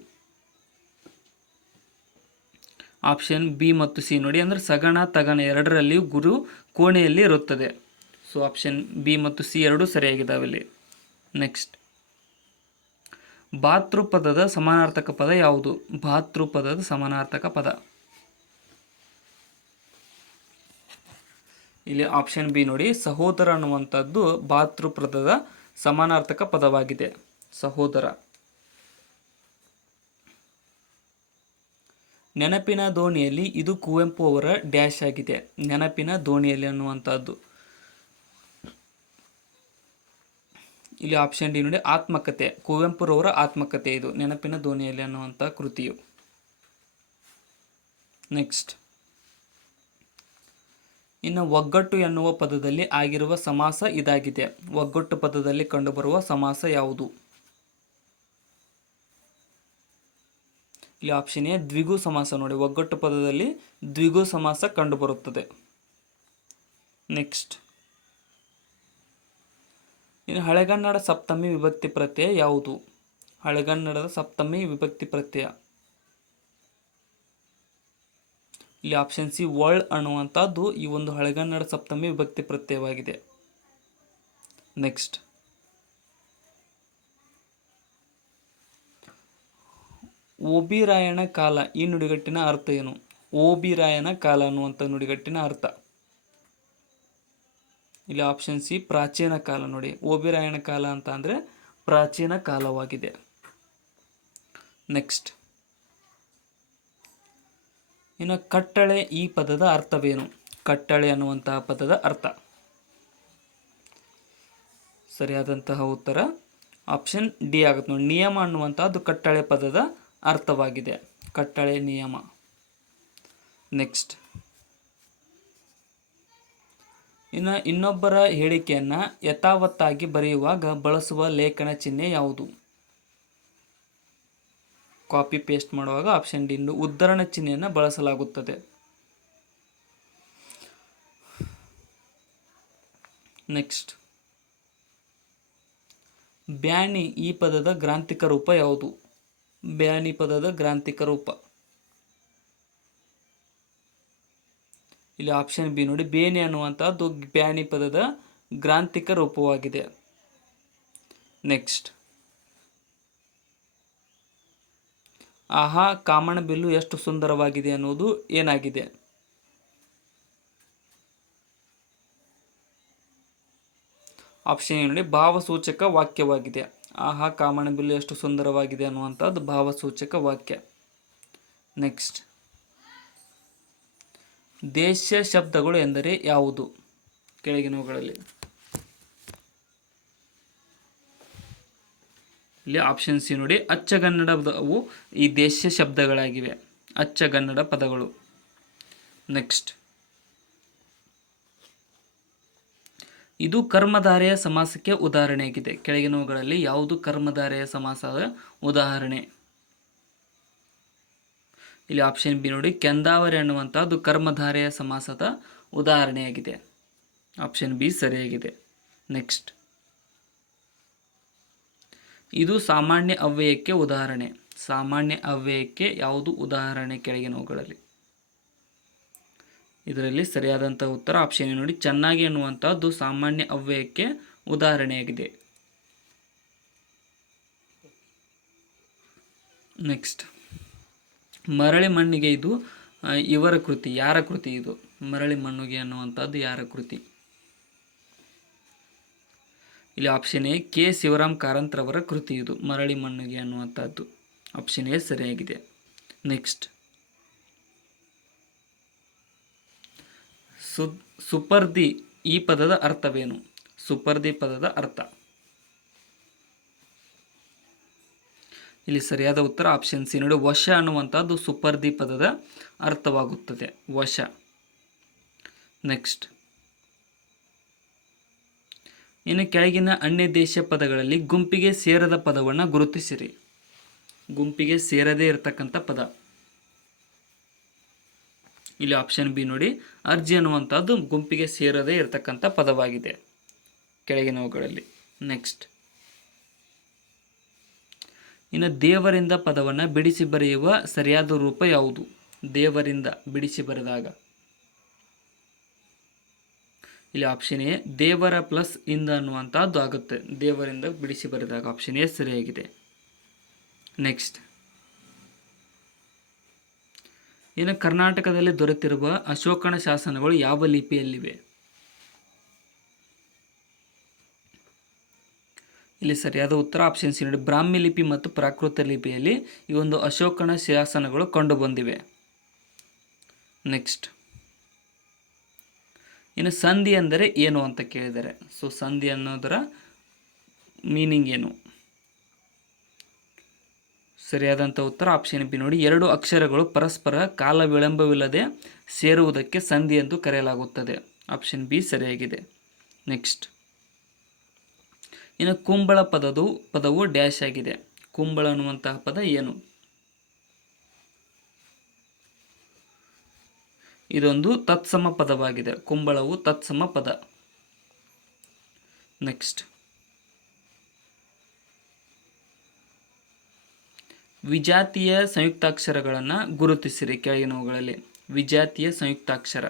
ಆಪ್ಷನ್ ಬಿ ಮತ್ತು ಸಿ ನೋಡಿ, ಅಂದರೆ ಸಗಣ ತಗಣ ಎರಡರಲ್ಲಿಯೂ ಗುರು ಕೋಣೆಯಲ್ಲಿ ಇರುತ್ತದೆ. ಸೊ ಆಪ್ಷನ್ ಬಿ ಮತ್ತು ಸಿ ಎರಡೂ ಸರಿಯಾಗಿದ್ದಾವೆ ಇಲ್ಲಿ. ನೆಕ್ಸ್ಟ್, ಭಾತೃಪದದ ಸಮಾನಾರ್ಥಕ ಪದ ಯಾವುದು? ಭಾತೃಪದದ ಸಮಾನಾರ್ಥಕ ಪದ ಇಲ್ಲಿ ಆಪ್ಷನ್ ಬಿ ನೋಡಿ, ಸಹೋದರ ಅನ್ನುವಂಥದ್ದು ಭಾತೃಪದದ ಸಮಾನಾರ್ಥಕ ಪದವಾಗಿದೆ. ಸಹೋದರ. ನೆನಪಿನ ದೋಣಿಯಲ್ಲಿ ಇದು ಕುವೆಂಪು ಅವರ ಡ್ಯಾಶ್ ಆಗಿದೆ. ನೆನಪಿನ ದೋಣಿಯಲ್ಲಿ ಅನ್ನುವಂಥದ್ದು ಇಲ್ಲಿ ಆಪ್ಷನ್ ಡಿ ನೋಡಿ, ಆತ್ಮಕಥೆ. ಕುವೆಂಪುರವರ ಆತ್ಮಕಥೆ ಇದು ನೆನಪಿನ ದೋಣಿಯಲ್ಲಿ ಅನ್ನುವಂಥ ಕೃತಿಯು. ನೆಕ್ಸ್ಟ್, ಇನ್ನು ಒಗ್ಗಟ್ಟು ಎನ್ನುವ ಪದದಲ್ಲಿ ಆಗಿರುವ ಸಮಾಸ ಇದಾಗಿದೆ. ಒಗ್ಗಟ್ಟು ಪದದಲ್ಲಿ ಕಂಡುಬರುವ ಸಮಾಸ ಯಾವುದು? ಇಲ್ಲಿ ಆಪ್ಷನ್ ಎ ದ್ವಿಗು ಸಮಾಸ ನೋಡಿ, ಒಗ್ಗಟ್ಟು ಪದದಲ್ಲಿ ದ್ವಿಗು ಸಮಾಸ ಕಂಡುಬರುತ್ತದೆ. ನೆಕ್ಸ್ಟ್, ಇನ್ನು ಹಳೆಗನ್ನಡ ಸಪ್ತಮಿ ವಿಭಕ್ತಿ ಪ್ರತ್ಯಯ ಯಾವುದು? ಹಳೆಗನ್ನಡದ ಸಪ್ತಮಿ ವಿಭಕ್ತಿ ಪ್ರತ್ಯಯ ಇಲ್ಲಿ ಆಪ್ಷನ್ ಸಿ ಒಳ್ ಅನ್ನುವಂಥದ್ದು ಈ ಒಂದು ಹಳೆಗನ್ನಡ ಸಪ್ತಮಿ ವಿಭಕ್ತಿ ಪ್ರತ್ಯಯವಾಗಿದೆ. ನೆಕ್ಸ್ಟ್, ಓಬಿರಾಯಣ ಕಾಲ ಈ ನುಡಿಗಟ್ಟಿನ ಅರ್ಥ ಏನು? ಓಬಿರಾಯನ ಕಾಲ ಅನ್ನುವಂಥ ನುಡಿಗಟ್ಟಿನ ಅರ್ಥ ಇಲ್ಲಿ ಆಪ್ಷನ್ ಸಿ ಪ್ರಾಚೀನ ಕಾಲ ನೋಡಿ. ಓಬಿರಾಯಣ ಕಾಲ ಅಂತ ಅಂದರೆ ಪ್ರಾಚೀನ ಕಾಲವಾಗಿದೆ. ನೆಕ್ಸ್ಟ್, ಇನ್ನು ಕಟ್ಟಳೆ ಈ ಪದದ ಅರ್ಥವೇನು? ಕಟ್ಟಳೆ ಅನ್ನುವಂತಹ ಪದದ ಅರ್ಥ ಸರಿಯಾದಂತಹ ಉತ್ತರ ಆಪ್ಷನ್ ಡಿ ಆಗುತ್ತೆ ನೋಡಿ. ನಿಯಮ ಅನ್ನುವಂಥದ್ದು ಕಟ್ಟಳೆ ಪದದ ಅರ್ಥವಾಗಿದೆ. ಕಟ್ಟಳೆ ನಿಯಮ. ನೆಕ್ಸ್ಟ್, ಇನ್ನು ಇನ್ನೊಬ್ಬರ ಹೇಳಿಕೆಯನ್ನು ಯಥಾವತ್ತಾಗಿ ಬರೆಯುವಾಗ ಬಳಸುವ ಲೇಖನ ಚಿಹ್ನೆ ಯಾವುದು? ಕಾಪಿ ಪೇಸ್ಟ್ ಮಾಡುವಾಗ ಆಪ್ಷನ್ ಡಿ ಉದ್ಧರಣ ಚಿಹ್ನೆಯನ್ನು ಬಳಸಲಾಗುತ್ತದೆ. ನೆಕ್ಸ್ಟ್, ಬ್ಯಾನಿ ಈ ಪದದ ಗ್ರಾಂಥಿಕ ರೂಪ ಯಾವುದು? ಬ್ಯಾನಿ ಪದದ ಗ್ರಾಂಥಿಕ ರೂಪ ಇಲ್ಲಿ ಆಪ್ಷನ್ ಬಿ ನೋಡಿ, ಬೇನೆ ಅನ್ನುವಂಥದ್ದು ಬ್ಯಾನಿ ಪದದ ಗ್ರಾಂಥಿಕ ರೂಪವಾಗಿದೆ. ನೆಕ್ಸ್ಟ್, ಆಹಾ ಕಾಮನಬಿಲ್ಲು ಎಷ್ಟು ಸುಂದರವಾಗಿದೆ ಅನ್ನೋದು ಏನಾಗಿದೆ? ಆಪ್ಷನ್ ನೋಡಿ, ಭಾವಸೂಚಕ ವಾಕ್ಯವಾಗಿದೆ. ಆಹಾ ಕಾಮನಬಿಲ್ಲು ಎಷ್ಟು ಸುಂದರವಾಗಿದೆ ಅನ್ನುವಂಥದ್ದು ಭಾವಸೂಚಕ ವಾಕ್ಯ. ನೆಕ್ಸ್ಟ್, ದೇಶ ಶಬ್ದಗಳು ಎಂದರೆ ಯಾವುದು? ಕೆಳಗಿನವುಗಳಲ್ಲಿ ಇಲ್ಲಿ ಆಪ್ಷನ್ ಸಿ ನೋಡಿ, ಅಚ್ಚಗನ್ನಡವು ಈ ದೇಶ ಶಬ್ದಗಳಾಗಿವೆ. ಅಚ್ಚಗನ್ನಡ ಪದಗಳು. ನೆಕ್ಸ್ಟ್, ಇದು ಕರ್ಮಧಾರೆಯ ಸಮಾಸಕ್ಕೆ ಉದಾಹರಣೆಯಾಗಿದೆ. ಕೆಳಗಿನವುಗಳಲ್ಲಿ ಯಾವುದು ಕರ್ಮಧಾರೆಯ ಸಮಾಸದ ಉದಾಹರಣೆ? ಇಲ್ಲಿ ಆಪ್ಷನ್ ಬಿ ನೋಡಿ, ಕೆಂದಾವರೆ ಅನ್ನುವಂಥದ್ದು ಕರ್ಮಧಾರೆಯ ಸಮಾಸದ ಉದಾಹರಣೆಯಾಗಿದೆ. ಆಪ್ಷನ್ ಬಿ ಸರಿಯಾಗಿದೆ. ನೆಕ್ಸ್ಟ್, ಇದು ಸಾಮಾನ್ಯ ಅವ್ಯಯಕ್ಕೆ ಉದಾಹರಣೆ. ಸಾಮಾನ್ಯ ಅವ್ಯಯಕ್ಕೆ ಯಾವುದು ಉದಾಹರಣೆ ಕೆಳಗಿನವುಗಳಲ್ಲಿ? ಇದರಲ್ಲಿ ಸರಿಯಾದಂಥ ಉತ್ತರ ಆಪ್ಷನ್ ನೋಡಿ, ಚೆನ್ನಾಗಿ ಅನ್ನುವಂಥದ್ದು ಸಾಮಾನ್ಯ ಅವ್ಯಯಕ್ಕೆ ಉದಾಹರಣೆಯಾಗಿದೆ. ನೆಕ್ಸ್ಟ್, ಮರಳಿ ಮಣ್ಣಿಗೆ ಇದು ಇವರ ಕೃತಿ. ಯಾರ ಕೃತಿ ಇದು? ಮರಳಿ ಮಣ್ಣಿಗೆ ಅನ್ನುವಂಥದ್ದು ಯಾರ ಕೃತಿ? ಇಲ್ಲಿ ಆಪ್ಷನ್ ಎ ಕೆ ಶಿವರಾಮ್ ಕಾರಂತರವರ ಕೃತಿ ಇದು ಮರಳಿ ಮಣ್ಣಿಗೆ ಅನ್ನುವಂಥದ್ದು. ಆಪ್ಷನ್ ಎ ಸರಿಯಾಗಿದೆ. ನೆಕ್ಸ್ಟ್, ಸುಪರ್ದಿ ಈ ಪದದ ಅರ್ಥವೇನು? ಸುಪರ್ದಿ ಪದದ ಅರ್ಥ. ಇಲ್ಲಿ ಸರಿಯಾದ ಉತ್ತರ ಆಪ್ಷನ್ ಸಿ ನೋಡಿ, ವಶ ಅನ್ನುವಂಥದ್ದು ಸುಪರ್ದಿ ಪದದ ಅರ್ಥವಾಗುತ್ತದೆ. ವಶ. ನೆಕ್ಸ್ಟ್, ಇನ್ನು ಕೆಳಗಿನ ಅನ್ಯ ದೇಶ ಪದಗಳಲ್ಲಿ ಗುಂಪಿಗೆ ಸೇರದ ಪದವನ್ನು ಗುರುತಿಸಿರಿ. ಗುಂಪಿಗೆ ಸೇರದೇ ಇರತಕ್ಕಂಥ ಪದ. ಇಲ್ಲಿ ಆಪ್ಷನ್ ಬಿ ನೋಡಿ, ಅರ್ಜಿ ಅನ್ನುವಂಥದ್ದು ಗುಂಪಿಗೆ ಸೇರದೇ ಇರತಕ್ಕಂಥ ಪದವಾಗಿದೆ ಕೆಳಗಿನವುಗಳಲ್ಲಿ. ನೆಕ್ಸ್ಟ್, ಇನ್ನು ದೇವರಿಂದ ಪದವನ್ನು ಬಿಡಿಸಿ ಬರೆಯುವ ಸರಿಯಾದ ರೂಪ ಯಾವುದು? ದೇವರಿಂದ ಬಿಡಿಸಿ ಬರೆದಾಗ ಇಲ್ಲಿ ಆಪ್ಷನ್ ಎ ದೇವರ ಪ್ಲಸ್ ಇಂದ ಅನ್ನುವಂಥದ್ದು ಆಗುತ್ತೆ. ದೇವರಿಂದ ಬಿಡಿಸಿ ಬರೆದಾಗ ಆಪ್ಷನ್ ಎ ಸರಿಯಾಗಿದೆ. ನೆಕ್ಸ್ಟ್, ಇನ್ನು ಕರ್ನಾಟಕದಲ್ಲಿ ದೊರೆತಿರುವ ಅಶೋಕನ ಶಾಸನಗಳು ಯಾವ ಲಿಪಿಯಲ್ಲಿವೆ? ಇಲ್ಲಿ ಸರಿಯಾದ ಉತ್ತರ ಆಪ್ಷನ್ ಸಿ ನೋಡಿ, ಬ್ರಾಹ್ಮಿ ಲಿಪಿ ಮತ್ತು ಪ್ರಾಕೃತ ಲಿಪಿಯಲ್ಲಿ ಈ ಒಂದು ಅಶೋಕನ ಶಾಸನಗಳು ಕಂಡುಬಂದಿವೆ. ನೆಕ್ಸ್ಟ್, ಇನ್ನು ಸಂಧಿ ಅಂದರೆ ಏನು ಅಂತ ಕೇಳಿದರೆ, ಸೊ ಸಂಧಿ ಅನ್ನೋದರ ಮೀನಿಂಗ್ ಏನು? ಸರಿಯಾದಂಥ ಉತ್ತರ ಆಪ್ಷನ್ ಬಿ ನೋಡಿ, ಎರಡು ಅಕ್ಷರಗಳು ಪರಸ್ಪರ ಕಾಲ ವಿಳಂಬವಿಲ್ಲದೆ ಸೇರುವುದಕ್ಕೆ ಸಂಧಿ ಎಂದು ಕರೆಯಲಾಗುತ್ತದೆ. ಆಪ್ಷನ್ ಬಿ ಸರಿಯಾಗಿದೆ. ನೆಕ್ಸ್ಟ್, ಇನ್ನು ಕುಂಬಳ ಪದವು ಡ್ಯಾಶ್ ಆಗಿದೆ. ಕುಂಬಳ ಅನ್ನುವಂತಹ ಪದ ಏನು? ಇದೊಂದು ತತ್ಸಮ ಪದವಾಗಿದೆ. ಕುಂಬಳವು ತತ್ಸಮ ಪದ. ನೆಕ್ಸ್ಟ್, ವಿಜಾತಿಯ ಸಂಯುಕ್ತಾಕ್ಷರಗಳನ್ನು ಗುರುತಿಸಿರಿ ಕೆಳಗಿನವುಗಳಲ್ಲಿ. ವಿಜಾತಿಯ ಸಂಯುಕ್ತಾಕ್ಷರ.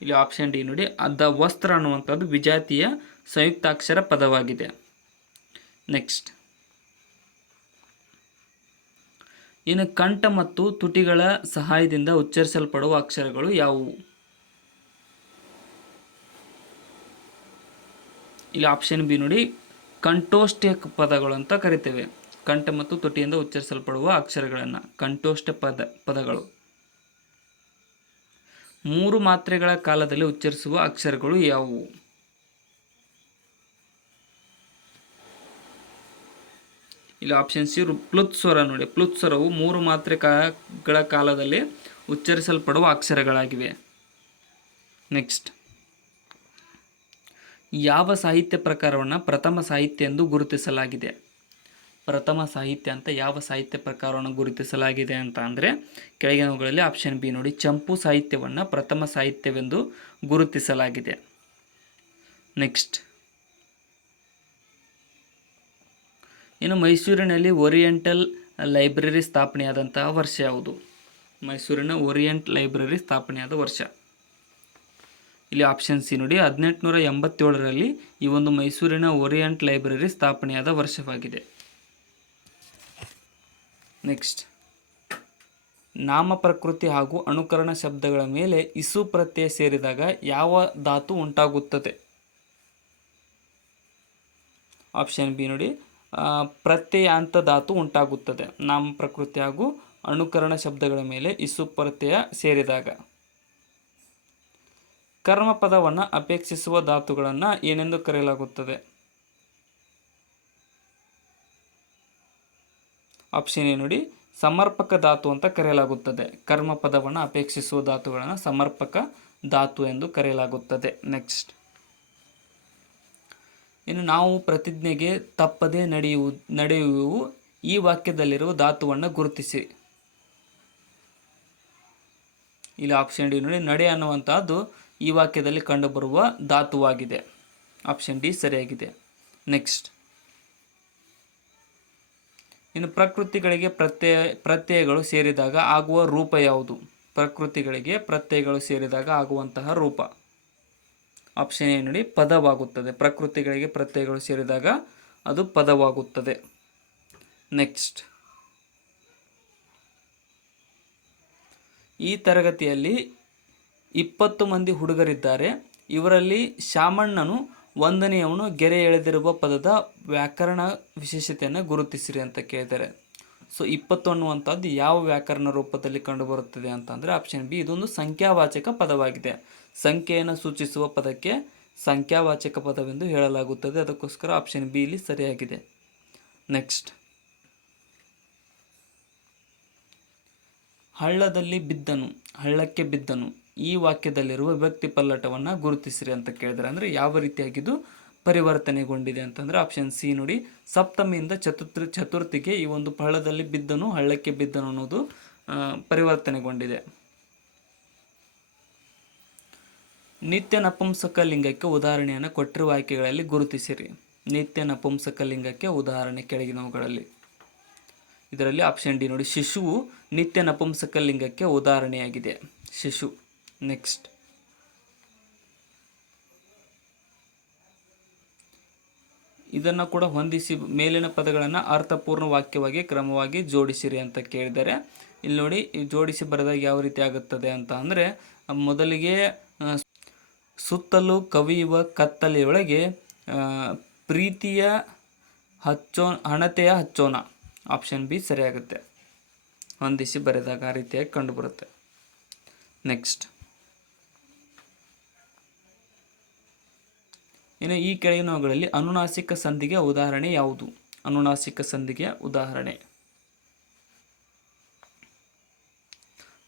ಇಲ್ಲಿ ಆಪ್ಷನ್ ಡಿ ನೋಡಿ, ಅದ ವಸ್ತ್ರ ಅನ್ನುವಂಥದ್ದು ವಿಜಾತಿಯ ಸಂಯುಕ್ತಾಕ್ಷರ ಪದವಾಗಿದೆ. ನೆಕ್ಸ್ಟ್, ಇನ್ನು ಕಂಠ ಮತ್ತು ತುಟಿಗಳ ಸಹಾಯದಿಂದ ಉಚ್ಚರಿಸಲ್ಪಡುವ ಅಕ್ಷರಗಳು ಯಾವುವು? ಇಲ್ಲಿ ಆಪ್ಷನ್ ಬಿ ನೋಡಿ, ಕಂಠೋಷ್ಠ ಪದಗಳು ಅಂತ ಕರಿತೇವೆ. ಕಂಠ ಮತ್ತು ತುಟಿಯಿಂದ ಉಚ್ಚರಿಸಲ್ಪಡುವ ಅಕ್ಷರಗಳನ್ನು ಕಂಠೋಷ್ಠ ಪದಗಳು. 3 ಮಾತ್ರೆಗಳ ಕಾಲದಲ್ಲಿ ಉಚ್ಚರಿಸುವ ಅಕ್ಷರಗಳು ಯಾವುವು? ಇಲ್ಲಿ ಆಪ್ಷನ್ ಸಿ ಪ್ಲುತ್ಸ್ವರ ನೋಡಿ. ಪ್ಲುತ್ಸ್ವರವು 3 ಮಾತ್ರೆಗಳ ಕಾಲದಲ್ಲಿ ಉಚ್ಚರಿಸಲ್ಪಡುವ ಅಕ್ಷರಗಳಾಗಿವೆ. ನೆಕ್ಸ್ಟ್, ಯಾವ ಸಾಹಿತ್ಯ ಪ್ರಕಾರವನ್ನು ಪ್ರಥಮ ಸಾಹಿತ್ಯ ಎಂದು ಗುರುತಿಸಲಾಗಿದೆ? ಪ್ರಥಮ ಸಾಹಿತ್ಯ ಅಂತ ಯಾವ ಸಾಹಿತ್ಯ ಪ್ರಕಾರವನ್ನು ಗುರುತಿಸಲಾಗಿದೆ ಅಂತ ಅಂದರೆ ಕೆಳಗಿನವುಗಳಲ್ಲಿ ಆಪ್ಷನ್ ಬಿ ನೋಡಿ, ಚಂಪು ಸಾಹಿತ್ಯವನ್ನು ಪ್ರಥಮ ಸಾಹಿತ್ಯವೆಂದು ಗುರುತಿಸಲಾಗಿದೆ. ನೆಕ್ಸ್ಟ್, ಇನ್ನು ಮೈಸೂರಿನಲ್ಲಿ ಓರಿಯೆಂಟಲ್ ಲೈಬ್ರರಿ ಸ್ಥಾಪನೆಯಾದಂತಹ ವರ್ಷ ಯಾವುದು? ಮೈಸೂರಿನ ಓರಿಯೆಂಟ್ ಲೈಬ್ರರಿ ಸ್ಥಾಪನೆಯಾದ ವರ್ಷ. ಇಲ್ಲಿ ಆಪ್ಷನ್ ಸಿ ನೋಡಿ, 1887ರಲ್ಲಿ ಈ ಒಂದು ಮೈಸೂರಿನ ಓರಿಯೆಂಟ್ ಲೈಬ್ರರಿ ಸ್ಥಾಪನೆಯಾದ ವರ್ಷವಾಗಿದೆ. ನೆಕ್ಸ್ಟ್, ನಾಮ ಪ್ರಕೃತಿ ಹಾಗೂ ಅನುಕರಣ ಶಬ್ದಗಳ ಮೇಲೆ ಇಸು ಪ್ರತ್ಯಯ ಸೇರಿದಾಗ ಯಾವ ಧಾತು ಉಂಟಾಗುತ್ತದೆ? ಆಪ್ಷನ್ ಬಿ ನೋಡಿ, ಪ್ರತ್ಯಯಾಂತ ಧಾತು ಉಂಟಾಗುತ್ತದೆ ನಾಮ ಪ್ರಕೃತಿ ಹಾಗೂ ಅನುಕರಣ ಶಬ್ದಗಳ ಮೇಲೆ ಇಸು ಪ್ರತ್ಯಯ ಸೇರಿದಾಗ. ಕರ್ಮಪದವನ್ನು ಅಪೇಕ್ಷಿಸುವ ಧಾತುಗಳನ್ನು ಏನೆಂದು ಕರೆಯಲಾಗುತ್ತದೆ? ಆಪ್ಷನ್ ಎ ನೋಡಿ, ಸಮರ್ಪಕ ಧಾತು ಅಂತ ಕರೆಯಲಾಗುತ್ತದೆ. ಕರ್ಮಪದವನ್ನು ಅಪೇಕ್ಷಿಸುವ ಧಾತುಗಳನ್ನು ಸಮರ್ಪಕ ಧಾತು ಎಂದು ಕರೆಯಲಾಗುತ್ತದೆ. ನೆಕ್ಸ್ಟ್, ಇನ್ನು ನಾವು ಪ್ರತಿಜ್ಞೆಗೆ ತಪ್ಪದೇ ನಡೆಯುವು ಈ ವಾಕ್ಯದಲ್ಲಿರುವ ಧಾತುವನ್ನು ಗುರುತಿಸಿ. ಇಲ್ಲಿ ಆಪ್ಷನ್ ಡಿ ನೋಡಿ, ನಡೆ ಅನ್ನುವಂತಹದ್ದು ಈ ವಾಕ್ಯದಲ್ಲಿ ಕಂಡುಬರುವ ಧಾತುವಾಗಿದೆ. ಆಪ್ಷನ್ ಡಿ ಸರಿಯಾಗಿದೆ. ನೆಕ್ಸ್ಟ್, ಇನ್ನು ಪ್ರಕೃತಿಗಳಿಗೆ ಪ್ರತ್ಯಯಗಳು ಸೇರಿದಾಗ ಆಗುವ ರೂಪ ಯಾವುದು? ಪ್ರಕೃತಿಗಳಿಗೆ ಪ್ರತ್ಯಯಗಳು ಸೇರಿದಾಗ ಆಗುವಂತಹ ರೂಪ ಆಪ್ಷನ್ ಎ ನೋಡಿ, ಪದವಾಗುತ್ತದೆ. ಪ್ರಕೃತಿಗಳಿಗೆ ಪ್ರತ್ಯಯಗಳು ಸೇರಿದಾಗ ಅದು ಪದವಾಗುತ್ತದೆ. ನೆಕ್ಸ್ಟ್, ಈ ತರಗತಿಯಲ್ಲಿ 20 ಮಂದಿ ಹುಡುಗರಿದ್ದಾರೆ. ಇವರಲ್ಲಿ ಶಾಮಣ್ಣನು 1ನೇಯವನು ಗೆರೆ ಎಳೆದಿರುವ ಪದದ ವ್ಯಾಕರಣ ವಿಶೇಷತೆಯನ್ನು ಗುರುತಿಸಿರಿ ಅಂತ ಕೇಳಿದ್ದಾರೆ. ಸೊ 20 ಅನ್ನುವಂಥದ್ದು ಯಾವ ವ್ಯಾಕರಣ ರೂಪದಲ್ಲಿ ಕಂಡುಬರುತ್ತದೆ ಅಂತಂದರೆ ಆಪ್ಷನ್ ಬಿ, ಇದೊಂದು ಸಂಖ್ಯಾವಾಚಕ ಪದವಾಗಿದೆ. ಸಂಖ್ಯೆಯನ್ನು ಸೂಚಿಸುವ ಪದಕ್ಕೆ ಸಂಖ್ಯಾವಾಚಕ ಪದವೆಂದು ಹೇಳಲಾಗುತ್ತದೆ. ಅದಕ್ಕೋಸ್ಕರ ಆಪ್ಷನ್ ಬಿ ಇಲ್ಲಿ ಸರಿಯಾಗಿದೆ. ನೆಕ್ಸ್ಟ್, ಹಳ್ಳದಲ್ಲಿ ಬಿದ್ದನು, ಹಳ್ಳಕ್ಕೆ ಬಿದ್ದನು ಈ ವಾಕ್ಯದಲ್ಲಿರುವ ವಿಭಕ್ತಿ ಪಲ್ಲಟವನ್ನು ಗುರುತಿಸಿರಿ ಅಂತ ಕೇಳಿದರೆ, ಅಂದರೆ ಯಾವ ರೀತಿಯಾಗಿದ್ದು ಪರಿವರ್ತನೆಗೊಂಡಿದೆ ಅಂತಂದರೆ ಆಪ್ಷನ್ ಸಿ ನೋಡಿ, ಸಪ್ತಮಿಯಿಂದ ಚತುರ್ಥಿಗೆ ಈ ಒಂದು ಹಳ್ಳದಲ್ಲಿ ಬಿದ್ದನು, ಹಳ್ಳಕ್ಕೆ ಬಿದ್ದನು ಅನ್ನೋದು ಪರಿವರ್ತನೆಗೊಂಡಿದೆ. ನಿತ್ಯ ನಪುಂಸಕ ಲಿಂಗಕ್ಕೆ ಉದಾಹರಣೆಯನ್ನು ಕೊಟ್ಟಿರುವ ಆಯ್ಕೆಗಳಲ್ಲಿ ಗುರುತಿಸಿರಿ. ನಿತ್ಯ ನಪುಂಸಕ ಲಿಂಗಕ್ಕೆ ಉದಾಹರಣೆ ಕೆಳಗಿನವುಗಳಲ್ಲಿ. ಇದರಲ್ಲಿ ಆಪ್ಷನ್ ಡಿ ನೋಡಿ, ಶಿಶುವು ನಿತ್ಯ ನಪುಂಸಕ ಲಿಂಗಕ್ಕೆ ಉದಾಹರಣೆಯಾಗಿದೆ. ಶಿಶು. ನೆಕ್ಸ್ಟ್, ಇದನ್ನು ಕೂಡ ಹೊಂದಿಸಿ ಮೇಲಿನ ಪದಗಳನ್ನು ಅರ್ಥಪೂರ್ಣ ವಾಕ್ಯವಾಗಿ ಕ್ರಮವಾಗಿ ಜೋಡಿಸಿರಿ ಅಂತ ಕೇಳಿದರೆ, ಇಲ್ಲಿ ನೋಡಿ ಜೋಡಿಸಿ ಬರೆದಾಗ ಯಾವ ರೀತಿ ಆಗುತ್ತದೆ ಅಂತ ಅಂದರೆ, ಮೊದಲಿಗೆ ಸುತ್ತಲೂ ಕವಿಯುವ ಕತ್ತಲೆಯೊಳಗೆ ಪ್ರೀತಿಯ ಹಣತೆಯ ಹಚ್ಚೋಣ. Option B ಸರಿಯಾಗುತ್ತೆ. ಹೊಂದಿಸಿ ಬರೆದಾಗ ಆ ರೀತಿಯಾಗಿ ಕಂಡುಬರುತ್ತೆ. ನೆಕ್ಸ್ಟ್, ಇನ್ನು ಈ ಕೆಳಗಿನವುಗಳಲ್ಲಿ ಅನುನಾಸಿಕ ಸಂಧಿಗೆ ಉದಾಹರಣೆ ಯಾವುದು? ಅನುನಾಸಿಕ ಸಂಧಿಗೆ ಉದಾಹರಣೆ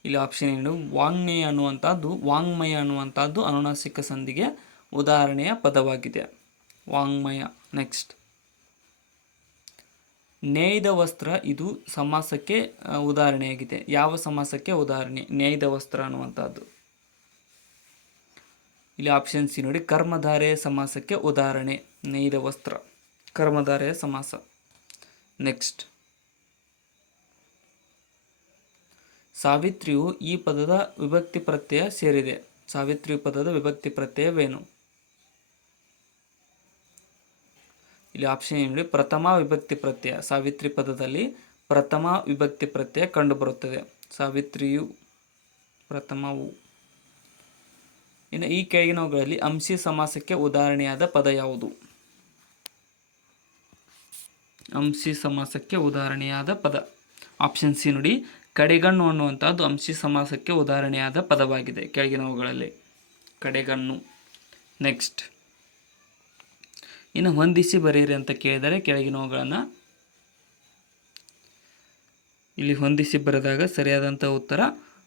ಇಲ್ಲಿ ಆಪ್ಷನ್ ಏನು, ವಾಂಗ್ಮಯ ಅನ್ನುವಂಥದ್ದು ಅನುನಾಸಿಕ ಸಂಧಿಗೆ ಉದಾಹರಣೆಯ ಪದವಾಗಿದೆ. ವಾಂಗ್ಮಯ. ನೆಕ್ಸ್ಟ್, ನೇಯ್ದ ವಸ್ತ್ರ ಇದು ಸಮಾಸಕ್ಕೆ ಉದಾಹರಣೆಯಾಗಿದೆ. ಯಾವ ಸಮಾಸಕ್ಕೆ ಉದಾಹರಣೆ ನೇಯ್ದ ವಸ್ತ್ರ ಅನ್ನುವಂಥದ್ದು? ಇಲ್ಲಿ ಆಪ್ಷನ್ ಸಿ ನೋಡಿ, ಕರ್ಮಧಾರೆಯ ಸಮಾಸಕ್ಕೆ ಉದಾಹರಣೆ ನೇಯ್ದ ವಸ್ತ್ರ, ಕರ್ಮಧಾರೆಯ ಸಮಾಸ. ನೆಕ್ಸ್ಟ್, ಸಾವಿತ್ರಿಯು ಈ ಪದದ ವಿಭಕ್ತಿ ಪ್ರತ್ಯಯ ಸೇರಿದೆ. ಸಾವಿತ್ರಿ ಪದದ ವಿಭಕ್ತಿ ಪ್ರತ್ಯಯವೇನು? ಇಲ್ಲಿ ಆಪ್ಷನ್ ನೋಡಿ, ಪ್ರಥಮ ವಿಭಕ್ತಿ ಪ್ರತ್ಯಯ. ಸಾವಿತ್ರಿ ಪದದಲ್ಲಿ ಪ್ರಥಮ ವಿಭಕ್ತಿ ಪ್ರತ್ಯಯ ಕಂಡುಬರುತ್ತದೆ. ಸಾವಿತ್ರಿಯು ಪ್ರಥಮವು. ಇನ್ನು ಈ ಕೆಳಗಿನವುಗಳಲ್ಲಿ ಅಂಶಿ ಸಮಾಸಕ್ಕೆ ಉದಾಹರಣೆಯಾದ ಪದ ಯಾವುದು? ಅಂಶಿ ಸಮಾಸಕ್ಕೆ ಉದಾಹರಣೆಯಾದ ಪದ ಆಪ್ಷನ್ ಸಿ ನೋಡಿ, ಕಡೆಗಣ್ಣು ಅನ್ನುವಂಥದ್ದು ಅಂಶಿ ಸಮಾಸಕ್ಕೆ ಉದಾಹರಣೆಯಾದ ಪದವಾಗಿದೆ ಕೆಳಗಿನವುಗಳಲ್ಲಿ. ಕಡೆಗಣ್ಣು. ನೆಕ್ಸ್ಟ್, ಇನ್ನು ಹೊಂದಿಸಿ ಬರೆಯಿರಿ ಅಂತ ಕೇಳಿದರೆ ಕೆಳಗಿನವುಗಳನ್ನು ಇಲ್ಲಿ ಹೊಂದಿಸಿ ಬರೆದಾಗ ಸರಿಯಾದಂಥ ಉತ್ತರ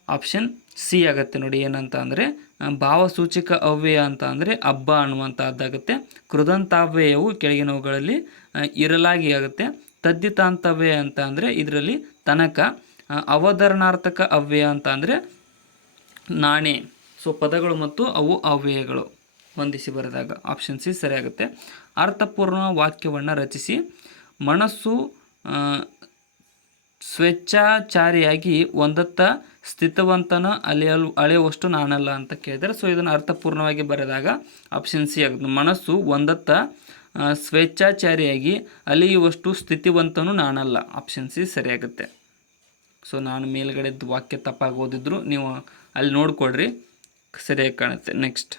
ಆಪ್ಷನ್ ಸಿ ಆಗುತ್ತೆ ನೋಡಿ. ಏನಂತ ಅಂದರೆ ಭಾವಸೂಚಕ ಅವ್ಯಯ ಅಂತ ಅಂದರೆ ಹಬ್ಬ ಅನ್ನುವಂಥದ್ದಾಗುತ್ತೆ. ಕೃದಂತಾವ್ಯಯವು ಕೆಳಗಿನವುಗಳಲ್ಲಿ ಇರಲಾಗಿ ಆಗುತ್ತೆ. ತದ್ದಿತಾಂತವ್ಯಯ ಅಂತ ಅಂದರೆ ಇದರಲ್ಲಿ ತನಕ. ಅವತರಣಾರ್ಥಕ ಅವ್ಯಯ ಅಂತ ಅಂದರೆ ನಾಣೆ. ಸೊ ಪದಗಳು ಮತ್ತು ಅವು ಅವ್ಯಯಗಳು ಹೊಂದಿಸಿ ಬರೆದಾಗ ಆಪ್ಷನ್ ಸಿ ಸರಿಯಾಗುತ್ತೆ. ಅರ್ಥಪೂರ್ಣ ವಾಕ್ಯವನ್ನು ರಚಿಸಿ. ಮನಸ್ಸು ಸ್ವೇಚ್ಛಾಚಾರಿಯಾಗಿ ಒಂದತ್ತ ಸ್ಥಿತವಂತನ ಅಳೆಯುವಷ್ಟು ನಾನಲ್ಲ ಅಂತ ಕೇಳಿದರೆ, ಸೊ ಇದನ್ನು ಅರ್ಥಪೂರ್ಣವಾಗಿ ಬರೆದಾಗ ಆಪ್ಷನ್ ಸಿ ಆಗುತ್ತೆ. ಮನಸ್ಸು ಒಂದತ್ತ ಸ್ವೇಚ್ಛಾಚಾರಿಯಾಗಿ ಅಲಿಯುವಷ್ಟು ಸ್ಥಿತಿವಂತನು ನಾನಲ್ಲ. Option C ಸರಿಯಾಗುತ್ತೆ. ಸೊ ನಾನು ಮೇಲ್ಗಡೆದ್ದು ವಾಕ್ಯ ತಪ್ಪಾಗಿ ಓದಿದ್ರು ನೀವು ಅಲ್ಲಿ ನೋಡಿಕೊಡ್ರಿ, ಸರಿಯಾಗಿ ಕಾಣುತ್ತೆ. ನೆಕ್ಸ್ಟ್,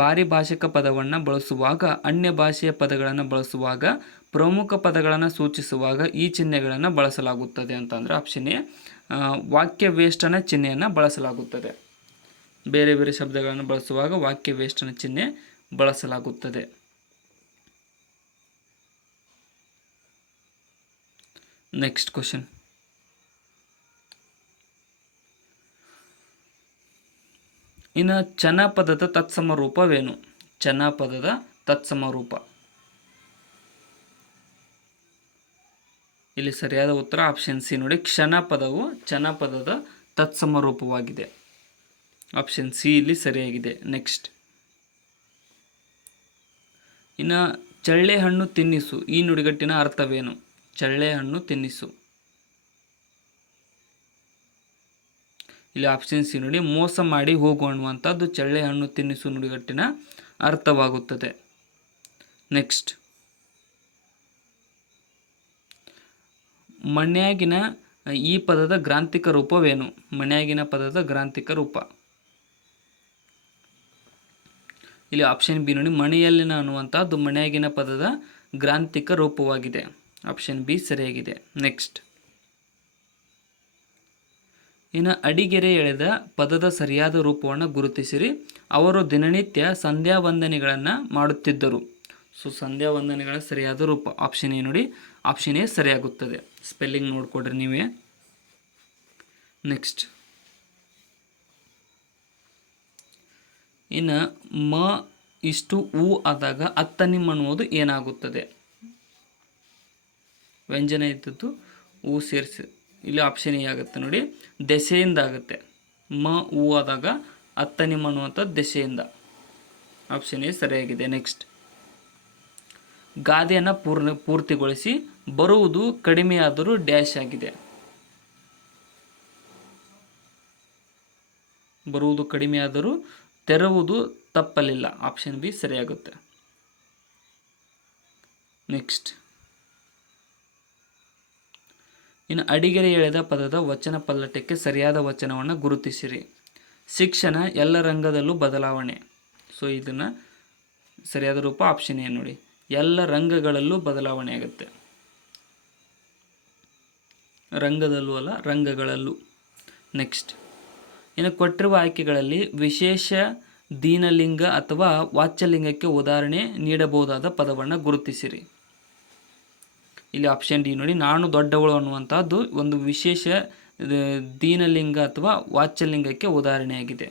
ಪಾರಿಭಾಷಿಕ ಪದವನ್ನು ಬಳಸುವಾಗ, ಅನ್ಯ ಭಾಷೆಯ ಪದಗಳನ್ನು ಬಳಸುವಾಗ, ಪ್ರಮುಖ ಪದಗಳನ್ನು ಸೂಚಿಸುವಾಗ ಈ ಚಿಹ್ನೆಗಳನ್ನು ಬಳಸಲಾಗುತ್ತದೆ ಅಂತಂದರೆ ಆಪ್ಷನ್ ಎ, ವಾಕ್ಯ ವೇಷ್ಟನ ಚಿಹ್ನೆಯನ್ನು ಬಳಸಲಾಗುತ್ತದೆ. ಬೇರೆ ಬೇರೆ ಶಬ್ದಗಳನ್ನು ಬಳಸುವಾಗ ವಾಕ್ಯ ವೇಷ್ಟನ ಚಿಹ್ನೆ ಬಳಸಲಾಗುತ್ತದೆ. ನೆಕ್ಸ್ಟ್ ಕ್ವಶನ್, ಇನ್ನು ಜನಪದದ ತತ್ಸಮ ರೂಪವೇನು? ಜನಪದದ ತತ್ಸಮ ರೂಪ. ಇಲ್ಲಿ ಸರಿಯಾದ ಉತ್ತರ ಆಪ್ಷನ್ ಸಿ ನೋಡಿ, ಕ್ಷಣಪದವು ಜನಪದದ ತತ್ಸಮ ರೂಪವಾಗಿದೆ. ಆಪ್ಷನ್ ಸಿ ಇಲ್ಲಿ ಸರಿಯಾಗಿದೆ. ನೆಕ್ಸ್ಟ್, ಇನ್ನು ಚಳ್ಳೆ ಹಣ್ಣು ತಿನ್ನಿಸು ಈ ನುಡಿಗಟ್ಟಿನ ಅರ್ಥವೇನು? ಚಳ್ಳೆ ಹಣ್ಣು ತಿನ್ನಿಸು. ಇಲ್ಲಿ ಆಪ್ಷನ್ ಸಿ ನೋಡಿ, ಮೋಸ ಮಾಡಿ ಹೋಗು ಅನ್ನುವಂಥದ್ದು ಚಳ್ಳೆ ಹಣ್ಣು ತಿನ್ನಿಸು ನುಡಿಗಟ್ಟಿನ ಅರ್ಥವಾಗುತ್ತದೆ. ನೆಕ್ಸ್ಟ್, ಮಣ್ಯಾಗಿನ ಈ ಪದದ ಗ್ರಾಂಥಿಕ ರೂಪವೇನು? ಮಣ್ಯಾಗಿನ ಪದದ ಗ್ರಾಂಥಿಕ ರೂಪ. ಇಲ್ಲಿ ಆಪ್ಷನ್ ಬಿ ನೋಡಿ, ಮಣಿಯಲ್ಲಿನ ಅನ್ನುವಂಥದ್ದು ಮಣ್ಯಾಗಿನ ಪದದ ಗ್ರಾಂಥಿಕ ರೂಪವಾಗಿದೆ. ಆಪ್ಷನ್ ಬಿ ಸರಿಯಾಗಿದೆ. ನೆಕ್ಸ್ಟ್, ಇನ್ನು ಅಡಿಗೆರೆ ಎಳೆದ ಪದದ ಸರಿಯಾದ ರೂಪವನ್ನು ಗುರುತಿಸಿರಿ. ಅವರು ದಿನನಿತ್ಯ ಸಂಧ್ಯಾ ವಂದನೆಗಳನ್ನು ಮಾಡುತ್ತಿದ್ದರು. ಸೊ ಸಂಧ್ಯಾ ವಂದನೆಗಳ ಸರಿಯಾದ ರೂಪ ಆಪ್ಷನ್ ಎ ನೋಡಿ, ಆಪ್ಷನ್ ಎ ಸರಿಯಾಗುತ್ತದೆ. ಸ್ಪೆಲ್ಲಿಂಗ್ ನೋಡಿಕೊಡ್ರಿ ನೀವೇ. ನೆಕ್ಸ್ಟ್, ಇನ್ನು ಮ ಇಷ್ಟು ಉ ಆದಾಗ ಅತ್ತನಿಮ್ ಅನ್ನುವುದು ಏನಾಗುತ್ತದೆ? ವ್ಯಂಜನ ಇದ್ದದ್ದು ಉ ಸೇರಿಸಿ ಇಲ್ಲಿ ಆಪ್ಷನ್ ಎ ಆಗುತ್ತೆ ನೋಡಿ, ದೆಸೆಯಿಂದ ಆಗುತ್ತೆ. ಮ ಉ ಆದಾಗ ಅತ್ತನಿಮ್ ಅನ್ನುವಂಥದ್ದು ದೆಸೆಯಿಂದ. ಆಪ್ಷನ್ ಎ ಸರಿಯಾಗಿದೆ. ನೆಕ್ಸ್ಟ್, ಗಾದೆಯನ್ನು ಪೂರ್ತಿಗೊಳಿಸಿ. ಬರುವುದು ಕಡಿಮೆಯಾದರೂ ಡ್ಯಾಶ್ ಆಗಿದೆ. ಬರುವುದು ಕಡಿಮೆಯಾದರೂ ತೆರವುದು ತಪ್ಪಲಿಲ್ಲ. ಆಪ್ಷನ್ ಬಿ ಸರಿಯಾಗುತ್ತೆ. ನೆಕ್ಸ್ಟ್, ಇನ್ನು ಅಡಿಗೆರೆ ಎಳೆದ ಪದದ ವಚನ ಪಲ್ಲಟಕ್ಕೆ ಸರಿಯಾದ ವಚನವನ್ನು ಗುರುತಿಸಿರಿ. ಶಿಕ್ಷಣ ಎಲ್ಲ ರಂಗದಲ್ಲೂ ಬದಲಾವಣೆ. ಸೊ ಇದನ್ನು ಸರಿಯಾದ ರೂಪ ಆಪ್ಷನ್ ಎ ನೋಡಿ, ಎಲ್ಲ ರಂಗಗಳಲ್ಲೂ ಬದಲಾವಣೆ ಆಗುತ್ತೆ. ರಂಗದಲ್ಲೂ ಅಲ್ಲ, ರಂಗಗಳಲ್ಲೂ. ನೆಕ್ಸ್ಟ್, ಇನ್ನು ಕೊಟ್ಟಿರುವ ಆಯ್ಕೆಗಳಲ್ಲಿ ವಿಶೇಷ ದೀನಲಿಂಗ ಅಥವಾ ವಾಚ್ಯಲಿಂಗಕ್ಕೆ ಉದಾಹರಣೆ ನೀಡಬಹುದಾದ ಪದವನ್ನು ಗುರುತಿಸಿರಿ. ಇಲ್ಲಿ ಆಪ್ಷನ್ ಡಿ ನೋಡಿ, ನಾನು ದೊಡ್ಡವಳು ಅನ್ನುವಂಥದ್ದು ಒಂದು ವಿಶೇಷ ದೀನಲಿಂಗ ಅಥವಾ ವಾಚ್ಯಲಿಂಗಕ್ಕೆ ಉದಾಹರಣೆಯಾಗಿದೆ.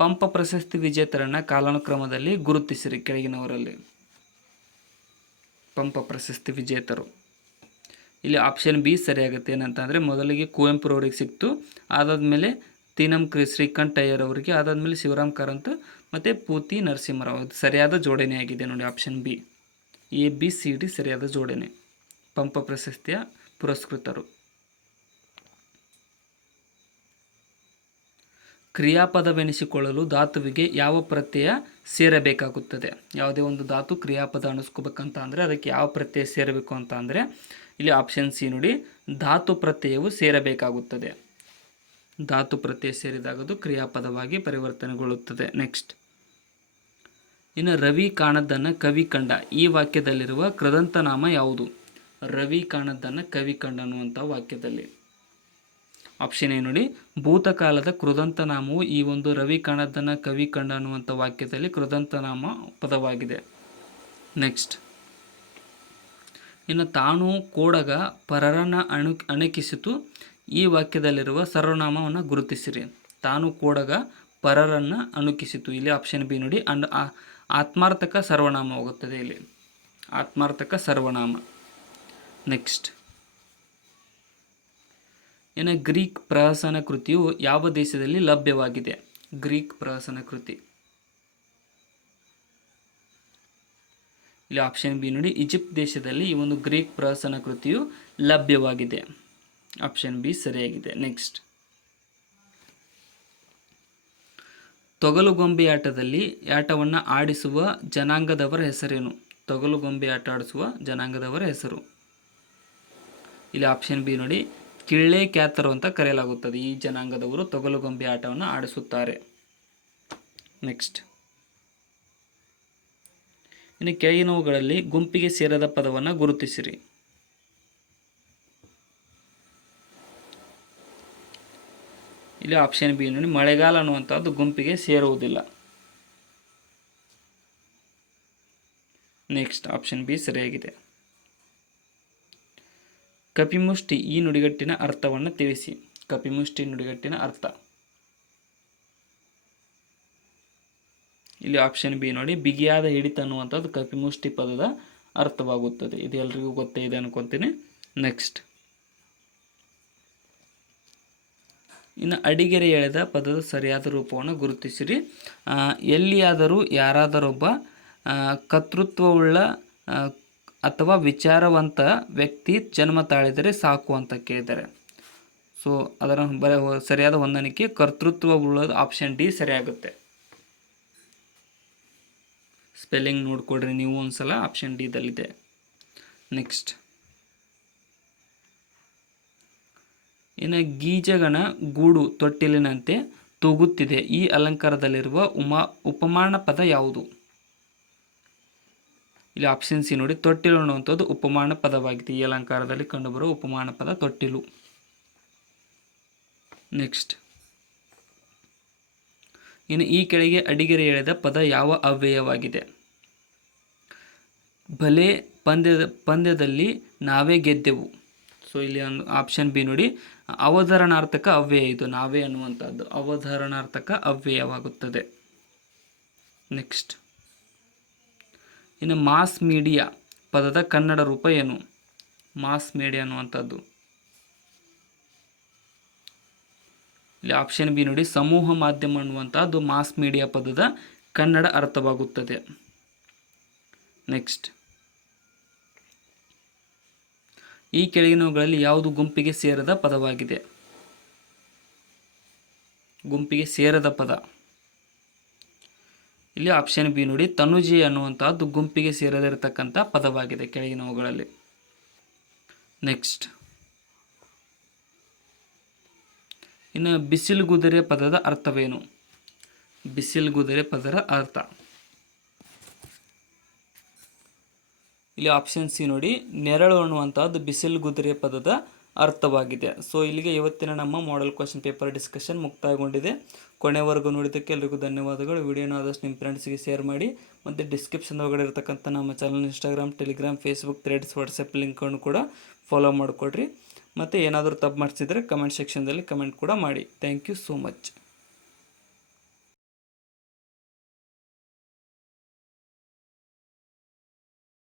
ಪಂಪ ಪ್ರಶಸ್ತಿ ವಿಜೇತರನ್ನು ಕಾಲಾನುಕ್ರಮದಲ್ಲಿ ಗುರುತಿಸಿರಿ ಕೆಳಗಿನವರಲ್ಲಿ. ಪಂಪ ಪ್ರಶಸ್ತಿ ವಿಜೇತರು. ಇಲ್ಲಿ ಆಪ್ಷನ್ ಬಿ ಸರಿಯಾಗುತ್ತೆ. ಏನಂತಂದರೆ ಮೊದಲಿಗೆ ಕುವೆಂಪುರವ್ರಿಗೆ ಸಿಕ್ತು, ಅದಾದಮೇಲೆ ತೀನಂ ಶ್ರೀಕಂಠ್ ಅಯ್ಯರ್ ಅವರಿಗೆ, ಅದಾದಮೇಲೆ ಶಿವರಾಮ್ ಕಾರಂತ್ ಮತ್ತು ಪೂತಿ ನರಸಿಂಹರಾವ್. ಸರಿಯಾದ ಜೋಡಣೆ ಆಗಿದೆ ನೋಡಿ option B. A B C D ಸರಿಯಾದ ಜೋಡಣೆ. ಪಂಪ ಪ್ರಶಸ್ತಿಯ ಪುರಸ್ಕೃತರು. ಕ್ರಿಯಾಪದವೆನಿಸಿಕೊಳ್ಳಲು ಧಾತುವಿಗೆ ಯಾವ ಪ್ರತ್ಯಯ ಸೇರಬೇಕಾಗುತ್ತದೆ? ಯಾವುದೇ ಒಂದು ಧಾತು ಕ್ರಿಯಾಪದ ಅನಿಸ್ಕೋಬೇಕಂತ ಅಂದರೆ ಅದಕ್ಕೆ ಯಾವ ಪ್ರತ್ಯಯ ಸೇರಬೇಕು ಅಂತ ಅಂದರೆ ಇಲ್ಲಿ ಆಪ್ಷನ್ ಸಿ ನೋಡಿ, ಧಾತು ಪ್ರತ್ಯಯವು ಸೇರಬೇಕಾಗುತ್ತದೆ. ಧಾತು ಪ್ರತ್ಯಯ ಸೇರಿದಾಗದು ಕ್ರಿಯಾಪದವಾಗಿ ಪರಿವರ್ತನೆಗೊಳ್ಳುತ್ತದೆ. ನೆಕ್ಸ್ಟ್, ಇನ್ನು ರವಿ ಕಾಣದ್ದನ್ನು ಕವಿ ಕಂಡ ಈ ವಾಕ್ಯದಲ್ಲಿರುವ ಕೃದಂತನಾಮ ಯಾವುದು? ರವಿ ಕಾಣದ್ದನ್ನು ಕವಿ ಕಂಡ ಅನ್ನುವಂಥ ವಾಕ್ಯದಲ್ಲಿ. ಆಪ್ಷನ್ ಎ ನೋಡಿ, ಭೂತಕಾಲದ ಕೃದಂತನಾಮವು ಈ ಒಂದು ರವಿ ಕಾಣದ್ದನ್ನು ಕವಿ ಕಂಡ ಅನ್ನುವಂಥ ವಾಕ್ಯದಲ್ಲಿ ಕೃದಂತನಾಮ ಪದವಾಗಿದೆ. ನೆಕ್ಸ್ಟ್, ಇನ್ನು ತಾನು ಕೋಡಗ ಪರರನ್ನು ಅಣಕಿಸಿತು ಈ ವಾಕ್ಯದಲ್ಲಿರುವ ಸರ್ವನಾಮವನ್ನು ಗುರುತಿಸಿರಿ. ತಾನು ಕೋಡಗ ಪರರನ್ನು ಅಣುಕಿಸಿತು. ಇಲ್ಲಿ ಆಪ್ಷನ್ ಬಿ ನೋಡಿ, ಆತ್ಮಾರ್ಥಕ ಸರ್ವನಾಮ ಹೋಗುತ್ತದೆ ಇಲ್ಲಿ, ಆತ್ಮಾರ್ಥಕ ಸರ್ವನಾಮ. ನೆಕ್ಸ್ಟ್, ಇನ್ನು ಗ್ರೀಕ್ ಪ್ರಹಸನ ಕೃತಿಯು ಯಾವ ದೇಶದಲ್ಲಿ ಲಭ್ಯವಾಗಿದೆ? ಗ್ರೀಕ್ ಪ್ರಹಸನ ಕೃತಿ. ಇಲ್ಲಿ ಆಪ್ಷನ್ ಬಿ ನೋಡಿ, ಈಜಿಪ್ಟ್ ದೇಶದಲ್ಲಿ ಈ ಒಂದು ಗ್ರೀಕ್ ಪ್ರಹಸನ ಕೃತಿಯು ಲಭ್ಯವಾಗಿದೆ. ಆಪ್ಷನ್ ಬಿ ಸರಿಯಾಗಿದೆ. ನೆಕ್ಸ್ಟ್, ತೊಗಲುಗೊಂಬೆ ಆಟದಲ್ಲಿ ಆಟವನ್ನು ಆಡಿಸುವ ಜನಾಂಗದವರ ಹೆಸರೇನು? ತೊಗಲುಗೊಂಬೆ ಆಟ ಆಡಿಸುವ ಜನಾಂಗದವರ ಹೆಸರು. ಇಲ್ಲಿ ಆಪ್ಷನ್ ಬಿ ನೋಡಿ, ಕಿಳ್ಳೆ ಕ್ಯಾತರು ಅಂತ ಕರೆಯಲಾಗುತ್ತದೆ. ಈ ಜನಾಂಗದವರು ತೊಗಲುಗೊಂಬೆ ಆಟವನ್ನು ಆಡಿಸುತ್ತಾರೆ. ನೆಕ್ಸ್ಟ್, ಇನ್ನು ಕೆಳಗಿನವುಗಳಲ್ಲಿ ಗುಂಪಿಗೆ ಸೇರದ ಪದವನ್ನು ಗುರುತಿಸಿರಿ. ಇಲ್ಲಿ ಆಪ್ಷನ್ ಬಿ ನೋಡಿ, ಮಳೆಗಾಲ ಅನ್ನುವಂಥದ್ದು ಗುಂಪಿಗೆ ಸೇರುವುದಿಲ್ಲ. ನೆಕ್ಸ್ಟ್, ಆಪ್ಷನ್ ಬಿ ಸರಿಯಾಗಿದೆ. ಕಪಿಮುಷ್ಟಿ ಈ ನುಡಿಗಟ್ಟಿನ ಅರ್ಥವನ್ನು ತಿಳಿಸಿ. ಕಪಿಮುಷ್ಟಿ ನುಡಿಗಟ್ಟಿನ ಅರ್ಥ. ಇಲ್ಲಿ ಆಪ್ಷನ್ ಬಿ ನೋಡಿ, ಬಿಗಿಯಾದ ಹಿಡಿತ ಅನ್ನುವಂಥದ್ದು ಕಪಿಮುಷ್ಟಿ ಪದದ ಅರ್ಥವಾಗುತ್ತದೆ. ಇದು ಎಲ್ರಿಗೂ ಗೊತ್ತೇ ಇದೆ ಅನ್ಕೊತೀನಿ. ನೆಕ್ಸ್ಟ್, ಇನ್ನು ಅಡಿಗೆರೆ ಎಳೆದ ಪದದ ಸರಿಯಾದ ರೂಪವನ್ನು ಗುರುತಿಸಿರಿ. ಎಲ್ಲಿಯಾದರೂ ಯಾರಾದರೊಬ್ಬ ಕರ್ತೃತ್ವವುಳ್ಳ ಅಥವಾ ವಿಚಾರವಂತ ವ್ಯಕ್ತಿ ಜನ್ಮ ತಾಳಿದರೆ ಸಾಕು ಅಂತ ಕೇಳಿದ್ದಾರೆ. ಸೊ ಅದರ ಸರಿಯಾದ ಹೊಂದಾಣಿಕೆ ಕರ್ತೃತ್ವವುಳ್ಳದು ಆಪ್ಷನ್ ಡಿ ಸರಿಯಾಗುತ್ತೆ. ಸ್ಪೆಲ್ಲಿಂಗ್ ನೋಡ್ಕೊಡ್ರಿ ನೀವು ಒಂದ್ಸಲ, ಆಪ್ಷನ್ ಡಿ ದಲ್ಲಿದೆ. ನೆಕ್ಸ್ಟ್, ಇನ್ನು ಗೀಜಗಣ ಗೂಡು ತೊಟ್ಟಿಲಿನಂತೆ ತೂಗುತ್ತಿದೆ. ಈ ಅಲಂಕಾರದಲ್ಲಿರುವ ಉಪಮಾನ ಪದ ಯಾವುದು? ಇಲ್ಲಿ ಆಪ್ಷನ್ ಸಿ ನೋಡಿ, ತೊಟ್ಟಿಲು ಅನ್ನುವಂಥದ್ದು ಉಪಮಾನ ಪದವಾಗಿದೆ. ಈ ಅಲಂಕಾರದಲ್ಲಿ ಕಂಡುಬರುವ ಉಪಮಾನ ಪದ ತೊಟ್ಟಿಲು. ನೆಕ್ಸ್ಟ್, ಇನ್ನು ಈ ಕೆಳಗೆ ಅಡಿಗೆರೆ ಎಳೆದ ಪದ ಯಾವ ಅವ್ಯಯವಾಗಿದೆ? ಭಲೆ ಪಂದ್ಯದಲ್ಲಿ ನಾವೇ ಗೆದ್ದೆವು. ಸೊ ಇಲ್ಲಿ ಒಂದು ಆಪ್ಷನ್ ಬಿ ನೋಡಿ, ಅವಧಾರಣಾರ್ಥಕ ಅವ್ಯಯ. ಇದು ನಾವೇ ಅನ್ನುವಂಥದ್ದು ಅವಧಾರಣಾರ್ಥಕ ಅವ್ಯಯವಾಗುತ್ತದೆ. ನೆಕ್ಸ್ಟ್, ಇನ್ನು ಮಾಸ್ ಮೀಡಿಯಾ ಪದದ ಕನ್ನಡ ರೂಪ ಏನು? ಮಾಸ್ ಮೀಡಿಯಾ ಅನ್ನುವಂಥದ್ದು ಇಲ್ಲಿ ಆಪ್ಷನ್ ಬಿ ನೋಡಿ, ಸಮೂಹ ಮಾಧ್ಯಮ ಅನ್ನುವಂಥದ್ದು ಮಾಸ್ ಮೀಡಿಯಾ ಪದದ ಕನ್ನಡ ಅರ್ಥವಾಗುತ್ತದೆ. ನೆಕ್ಸ್ಟ್, ಈ ಕೆಳಗಿನವುಗಳಲ್ಲಿ ಯಾವುದು ಗುಂಪಿಗೆ ಸೇರದ ಪದವಾಗಿದೆ? ಗುಂಪಿಗೆ ಸೇರದ ಪದ ಇಲ್ಲಿ ಆಪ್ಷನ್ ಬಿ ನೋಡಿ, ತನುಜಿ ಅನ್ನುವಂಥದ್ದು ಗುಂಪಿಗೆ ಸೇರದಿರತಕ್ಕಂಥ ಪದವಾಗಿದೆ ಕೆಳಗಿನವುಗಳಲ್ಲಿ. ನೆಕ್ಸ್ಟ್, ಇನ್ನು ಬಿಸಿಲುಗುದುರೆ ಪದದ ಅರ್ಥವೇನು? ಬಿಸಿಲುಗುದುರೆ ಪದದ ಅರ್ಥ ಇಲ್ಲಿ ಆಪ್ಷನ್ ಸಿ ನೋಡಿ, ನೆರಳು ಅನ್ನುವಂಥದ್ದು ಬಿಸಿಲುಗುದುರೆ ಪದದ ಅರ್ಥವಾಗಿದೆ. ಸೊ ಇಲ್ಲಿಗೆ ಇವತ್ತಿನ ನಮ್ಮ ಮಾಡೆಲ್ ಕ್ವಶನ್ ಪೇಪರ್ ಡಿಸ್ಕಷನ್ ಮುಕ್ತಾಯಗೊಂಡಿದೆ. ಕೊನೆವರೆಗೂ ನೋಡಿದ್ದಕ್ಕೆ ಎಲ್ರಿಗೂ ಧನ್ಯವಾದಗಳು. ವಿಡಿಯೋನ ಆದಷ್ಟು ನಿಮ್ಮ ಫ್ರೆಂಡ್ಸ್ಗೆ ಶೇರ್ ಮಾಡಿ, ಮತ್ತು ಡಿಸ್ಕ್ರಿಪ್ಷನ್ ಒಳಗಡೆ ಇರತಕ್ಕಂಥ ನಮ್ಮ channel Instagram, Telegram, Facebook, Threads, WhatsApp ಲಿಂಕನ್ನು ಕೂಡ ಫಾಲೋ ಮಾಡಿಕೊಡ್ರಿ. ಮತ್ತು ಏನಾದರೂ ತಪ್ಪು ಮಾಡಿಸಿದರೆ ಕಮೆಂಟ್ ಸೆಕ್ಷನ್ದಲ್ಲಿ ಕಮೆಂಟ್ ಕೂಡ ಮಾಡಿ. Thank you so much.